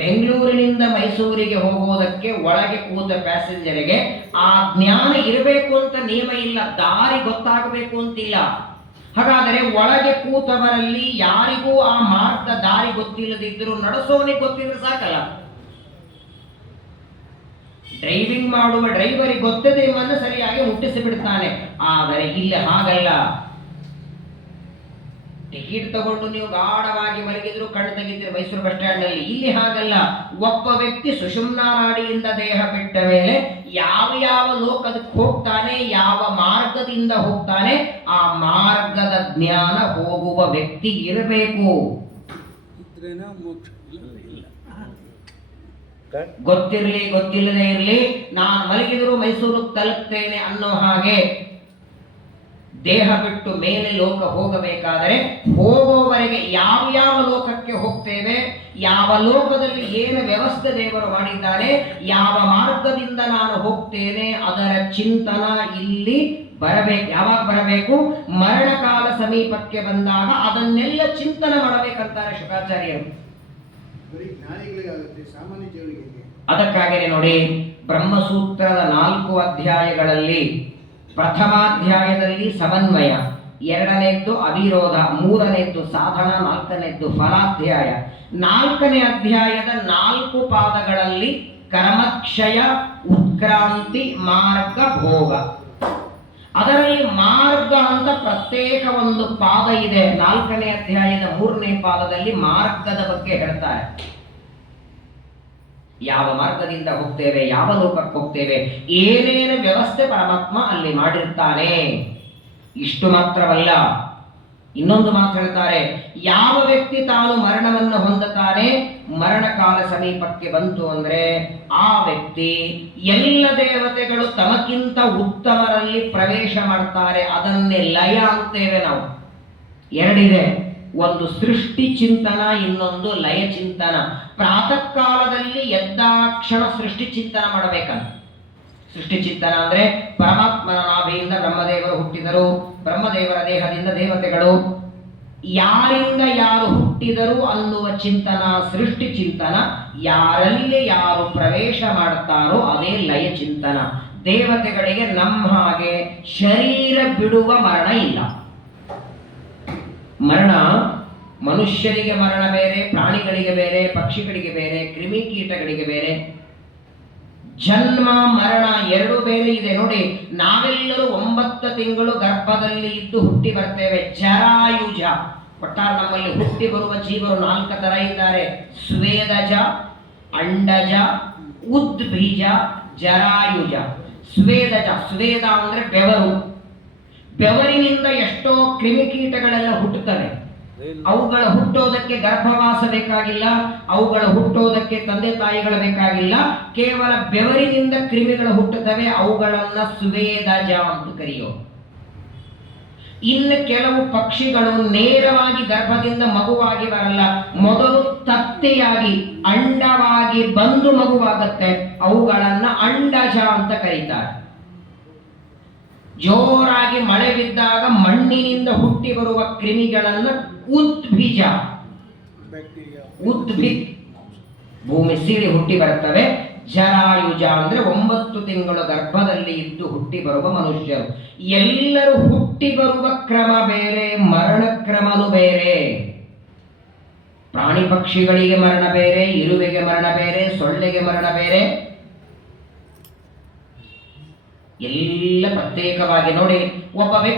ಬೆಂಗಳೂರಿನಿಂದ ಮೈಸೂರಿಗೆ ಹೋಗುವುದಕ್ಕೆ ಒಳಗೆ ಕೂತ ಪ್ಯಾಸೆಂಜರಿಗೆ ಆ ಜ್ಞಾನ ಇರಬೇಕು ಅಂತ ನಿಯಮ ಇಲ್ಲ, ದಾರಿ ಗೊತ್ತಾಗಬೇಕು ಅಂತಿಲ್ಲ. ಹಾಗಾದರೆ ಒಳಗೆ ಕೂತವರಲ್ಲಿ ಯಾರಿಗೂ ಆ ಮಾರ್ಗ ದಾರಿ ಗೊತ್ತಿಲ್ಲದಿದ್ದರೂ ನಡೆಸೋನಿಗೆ ಗೊತ್ತಿದ್ರೆ ಸಾಕಲ್ಲ. ಡ್ರೈವಿಂಗ್ ಮಾಡುವ ಡ್ರೈವರಿಗೆ ಗೊತ್ತದೆ ಎಂಬನ್ನು ಸರಿಯಾಗಿ ಮುಟ್ಟಿಸಿ ಬಿಡ್ತಾನೆ. ಆದರೆ ಇಲ್ಲಿ ಹಾಗಲ್ಲ. ಟಿಕೆಟ್ ತಗೊಂಡು ನೀವು ಗಾಢವಾಗಿ ಮಲಗಿದ್ರು ಕಣ್ಣು ತೆಗಿತೀರಿ ಮೈಸೂರು ಬಸ್ ಸ್ಟ್ಯಾಂಡ್ ನಲ್ಲಿ. ಇಲ್ಲಿ ಹಾಗಲ್ಲ. ಒಬ್ಬ ವ್ಯಕ್ತಿ ಸುಷುಮ್ನಾ ನಾಡಿಯಿಂದ ದೇಹ ಬಿಟ್ಟ ಮೇಲೆ ಯಾವ ಲೋಕದಕ್ಕೆ ಹೋಗ್ತಾನೆ, ಯಾವ ಮಾರ್ಗದಿಂದ ಹೋಗ್ತಾನೆ, ಆ ಮಾರ್ಗದ ಜ್ಞಾನ ಹೋಗುವ ವ್ಯಕ್ತಿ ಇರಬೇಕು. ಗೊತ್ತಿರಲಿ ಗೊತ್ತಿಲ್ಲದೆ ಇರಲಿ, ನಾನು ಮಲಗಿದ್ರು ಮೈಸೂರು ತಲುಪ್ತೇನೆ ಅನ್ನೋ ಹಾಗೆ ದೇಹ ಬಿಟ್ಟು ಮೇಲೆ ಲೋಕ ಹೋಗಬೇಕಾದರೆ ಹೋಗುವವರೆಗೆ ಯಾವ ಲೋಕಕ್ಕೆ ಹೋಗ್ತೇವೆ, ಯಾವ ಲೋಕದಲ್ಲಿ ಏನು ವ್ಯವಸ್ಥೆ ದೇವರು ಮಾಡಿದ್ದಾನೆ, ಯಾವ ಮಾರ್ಗದಿಂದ ನಾನು ಹೋಗ್ತೇನೆ, ಅದರ ಚಿಂತನ ಇಲ್ಲಿ ಬರಬೇಕು. ಯಾವಾಗ ಬರಬೇಕು? ಮರಣಕಾಲ ಸಮೀಪಕ್ಕೆ ಬಂದಾಗ ಅದನ್ನೆಲ್ಲ ಚಿಂತನೆ ಮಾಡಬೇಕಂತಾರೆ ಶುಕಾಚಾರ್ಯರು. ಅದಕ್ಕಾಗಿಯೇ ನೋಡಿ, ಬ್ರಹ್ಮಸೂತ್ರದ 4 ಅಧ್ಯಾಯಗಳಲ್ಲಿ ಪ್ರಥಮಾಧ್ಯಾಯದಲ್ಲಿ ಸಮನ್ವಯ, 2ನೇದ್ದು ಅವಿರೋಧ, 3ನೇದ್ದು ಸಾಧನ, 4ನೇದ್ದು ಫಲಾಧ್ಯಾಯ. 4ನೇ ಅಧ್ಯಾಯದ 4 ಪಾದಗಳಲ್ಲಿ ಕರ್ಮಕ್ಷಯ, ಉತ್ಕ್ರಾಂತಿ, ಮಾರ್ಗ, ಭೋಗ. ಅದರಲ್ಲಿ ಮಾರ್ಗ ಅಂತ ಪ್ರತ್ಯೇಕ ಒಂದು ಪಾದ ಇದೆ. 4ನೇ ಅಧ್ಯಾಯದ 3ನೇ ಪಾದದಲ್ಲಿ ಮಾರ್ಗದ ಬಗ್ಗೆ ಹೇಳ್ತಾರೆ. ಯಾವ ಮಾರ್ಗದಿಂದ ಹೋಗ್ತೇವೆ, ಯಾವ ಲೋಕಕ್ಕೆ ಹೋಗ್ತೇವೆ, ಏನೇನು ವ್ಯವಸ್ಥೆ ಪರಮಾತ್ಮ ಅಲ್ಲಿ ಮಾಡಿರ್ತಾನೆ. ಇಷ್ಟು ಮಾತ್ರವಲ್ಲ, ಇನ್ನೊಂದು ಮಾತು ಹೇಳ್ತಾರೆ. ಯಾವ ವ್ಯಕ್ತಿ ತಾನು ಮರಣವನ್ನು ಹೊಂದುತ್ತಾನೆ, ಮರಣಕಾಲ ಸಮೀಪಕ್ಕೆ ಬಂತು ಅಂದ್ರೆ ಆ ವ್ಯಕ್ತಿ ಎಲ್ಲ ದೇವತೆಗಳು ತಮಗಿಂತ ಉತ್ತಮರಲ್ಲಿ ಪ್ರವೇಶ ಮಾಡ್ತಾರೆ. ಅದನ್ನೇ ಲಯ ಅಂತೇವೆ ನಾವು. 2 ಇದೆ, ಒಂದು ಸೃಷ್ಟಿ ಚಿಂತನ, ಇನ್ನೊಂದು ಲಯ ಚಿಂತನ. ಪ್ರಾತಃ ಕಾಲದಲ್ಲಿ ಎದ್ದಾಕ್ಷಣ ಸೃಷ್ಟಿ ಚಿಂತನ ಮಾಡಬೇಕಂತ. ಸೃಷ್ಟಿ ಚಿಂತನ ಅಂದ್ರೆ ಪರಮಾತ್ಮನ ನಾಭಿಯಿಂದ ಬ್ರಹ್ಮದೇವರು ಹುಟ್ಟಿದರು, ಬ್ರಹ್ಮದೇವರ ದೇಹದಿಂದ ದೇವತೆಗಳು, ಯಾರಿಂದ ಯಾರು ಹುಟ್ಟಿದರು ಅನ್ನುವ ಚಿಂತನ ಸೃಷ್ಟಿ ಚಿಂತನ. ಯಾರಲ್ಲಿ ಯಾರು ಪ್ರವೇಶ ಮಾಡುತ್ತಾರೋ ಅದೇ ಲಯ ಚಿಂತನ. ದೇವತೆಗಳಿಗೆ ನಮ್ಮ ಹಾಗೆ ಶರೀರ ಬಿಡುವ ಮರಣ ಇಲ್ಲ. ಮರಣ ಮನುಷ್ಯರಿಗೆ ಮರಣ ಬೇರೆ, ಪ್ರಾಣಿಗಳಿಗೆ ಬೇರೆ, ಪಕ್ಷಿಗಳಿಗೆ ಬೇರೆ, ಕ್ರಿಮಿಕೀಟಗಳಿಗೆ ಬೇರೆ. ಜನ್ಮ ಮರಣ 2 ಬೇರೆ ಇದೆ. ನೋಡಿ, ನಾವೆಲ್ಲರೂ 9 ತಿಂಗಳು ಗರ್ಭದಲ್ಲಿ ಇದ್ದು ಹುಟ್ಟಿ ಬರ್ತೇವೆ. ಜರಾಯುಜ, ಒಟ್ಟಾರೆ ನಮ್ಮಲ್ಲಿ ಹುಟ್ಟಿ ಬರುವ ಜೀವರು 4 ತರ ಇದ್ದಾರೆ. ಸ್ವೇದಜ, ಅಂಡಜ, ಉದ್ಬೀಜ, ಜರಾಯುಜ. ಸ್ವೇದಜ, ಸ್ವೇದ ಅಂದ್ರೆ ಬೆವರು. ಬೆವರಿನಿಂದ ಎಷ್ಟೋ ಕ್ರಿಮಿಕೀಟಗಳೆಲ್ಲ ಹುಟ್ಟುತ್ತವೆ. ಅವುಗಳ ಹುಟ್ಟೋದಕ್ಕೆ ಗರ್ಭವಾಸ ಬೇಕಾಗಿಲ್ಲ, ಅವುಗಳ ಹುಟ್ಟೋದಕ್ಕೆ ತಂದೆ ತಾಯಿಗಳು ಬೇಕಾಗಿಲ್ಲ. ಕೇವಲ ಬೆವರಿನಿಂದ ಕ್ರಿಮಿಗಳು ಹುಟ್ಟುತ್ತವೆ. ಅವುಗಳನ್ನ ಸ್ವೇದಜ ಅಂತ ಕರೆಯೋ. ಇನ್ನು ಕೆಲವು ಪಕ್ಷಿಗಳು ನೇರವಾಗಿ ಗರ್ಭದಿಂದ ಮಗುವಾಗಿ ಬರಲ್ಲ, ಮೊದಲು ತತ್ತೆಯಾಗಿ ಅಂಡವಾಗಿ ಬಂದು ಮಗುವಾಗತ್ತೆ. ಅವುಗಳನ್ನ ಅಂಡಜ ಅಂತ ಕರೀತಾರೆ. ಜೋರಾಗಿ ಮಳೆ ಬಿದ್ದಾಗ ಮಣ್ಣಿನಿಂದ ಹುಟ್ಟಿ ಬರುವ ಕ್ರಿಮಿಗಳನ್ನ ಉದ್ಭಿಜ, ಉದ್ಭಿತ್ ಭೂಮಿ ಸೀಳಿ ಹುಟ್ಟಿ ಬರುತ್ತವೆ. ಜರಾಯುಜ ಅಂದ್ರೆ 9 ತಿಂಗಳು ಗರ್ಭದಲ್ಲಿ ಇದ್ದು ಹುಟ್ಟಿ ಬರುವ ಮನುಷ್ಯರು. ಎಲ್ಲರೂ ಹುಟ್ಟಿ ಬರುವ ಕ್ರಮ ಬೇರೆ, ಮರಣ ಕ್ರಮನು ಬೇರೆ. ಪ್ರಾಣಿ ಪಕ್ಷಿಗಳಿಗೆ ಮರಣ ಬೇರೆ, ಇರುವೆಗೆ ಮರಣ ಬೇರೆ, ಸೊಳ್ಳೆಗೆ ಮರಣ ಬೇರೆ, ಎಲ್ಲ ಪ್ರತ್ಯೇಕವಾಗಿ. ನೋಡಿ, ಒಬ್ಬ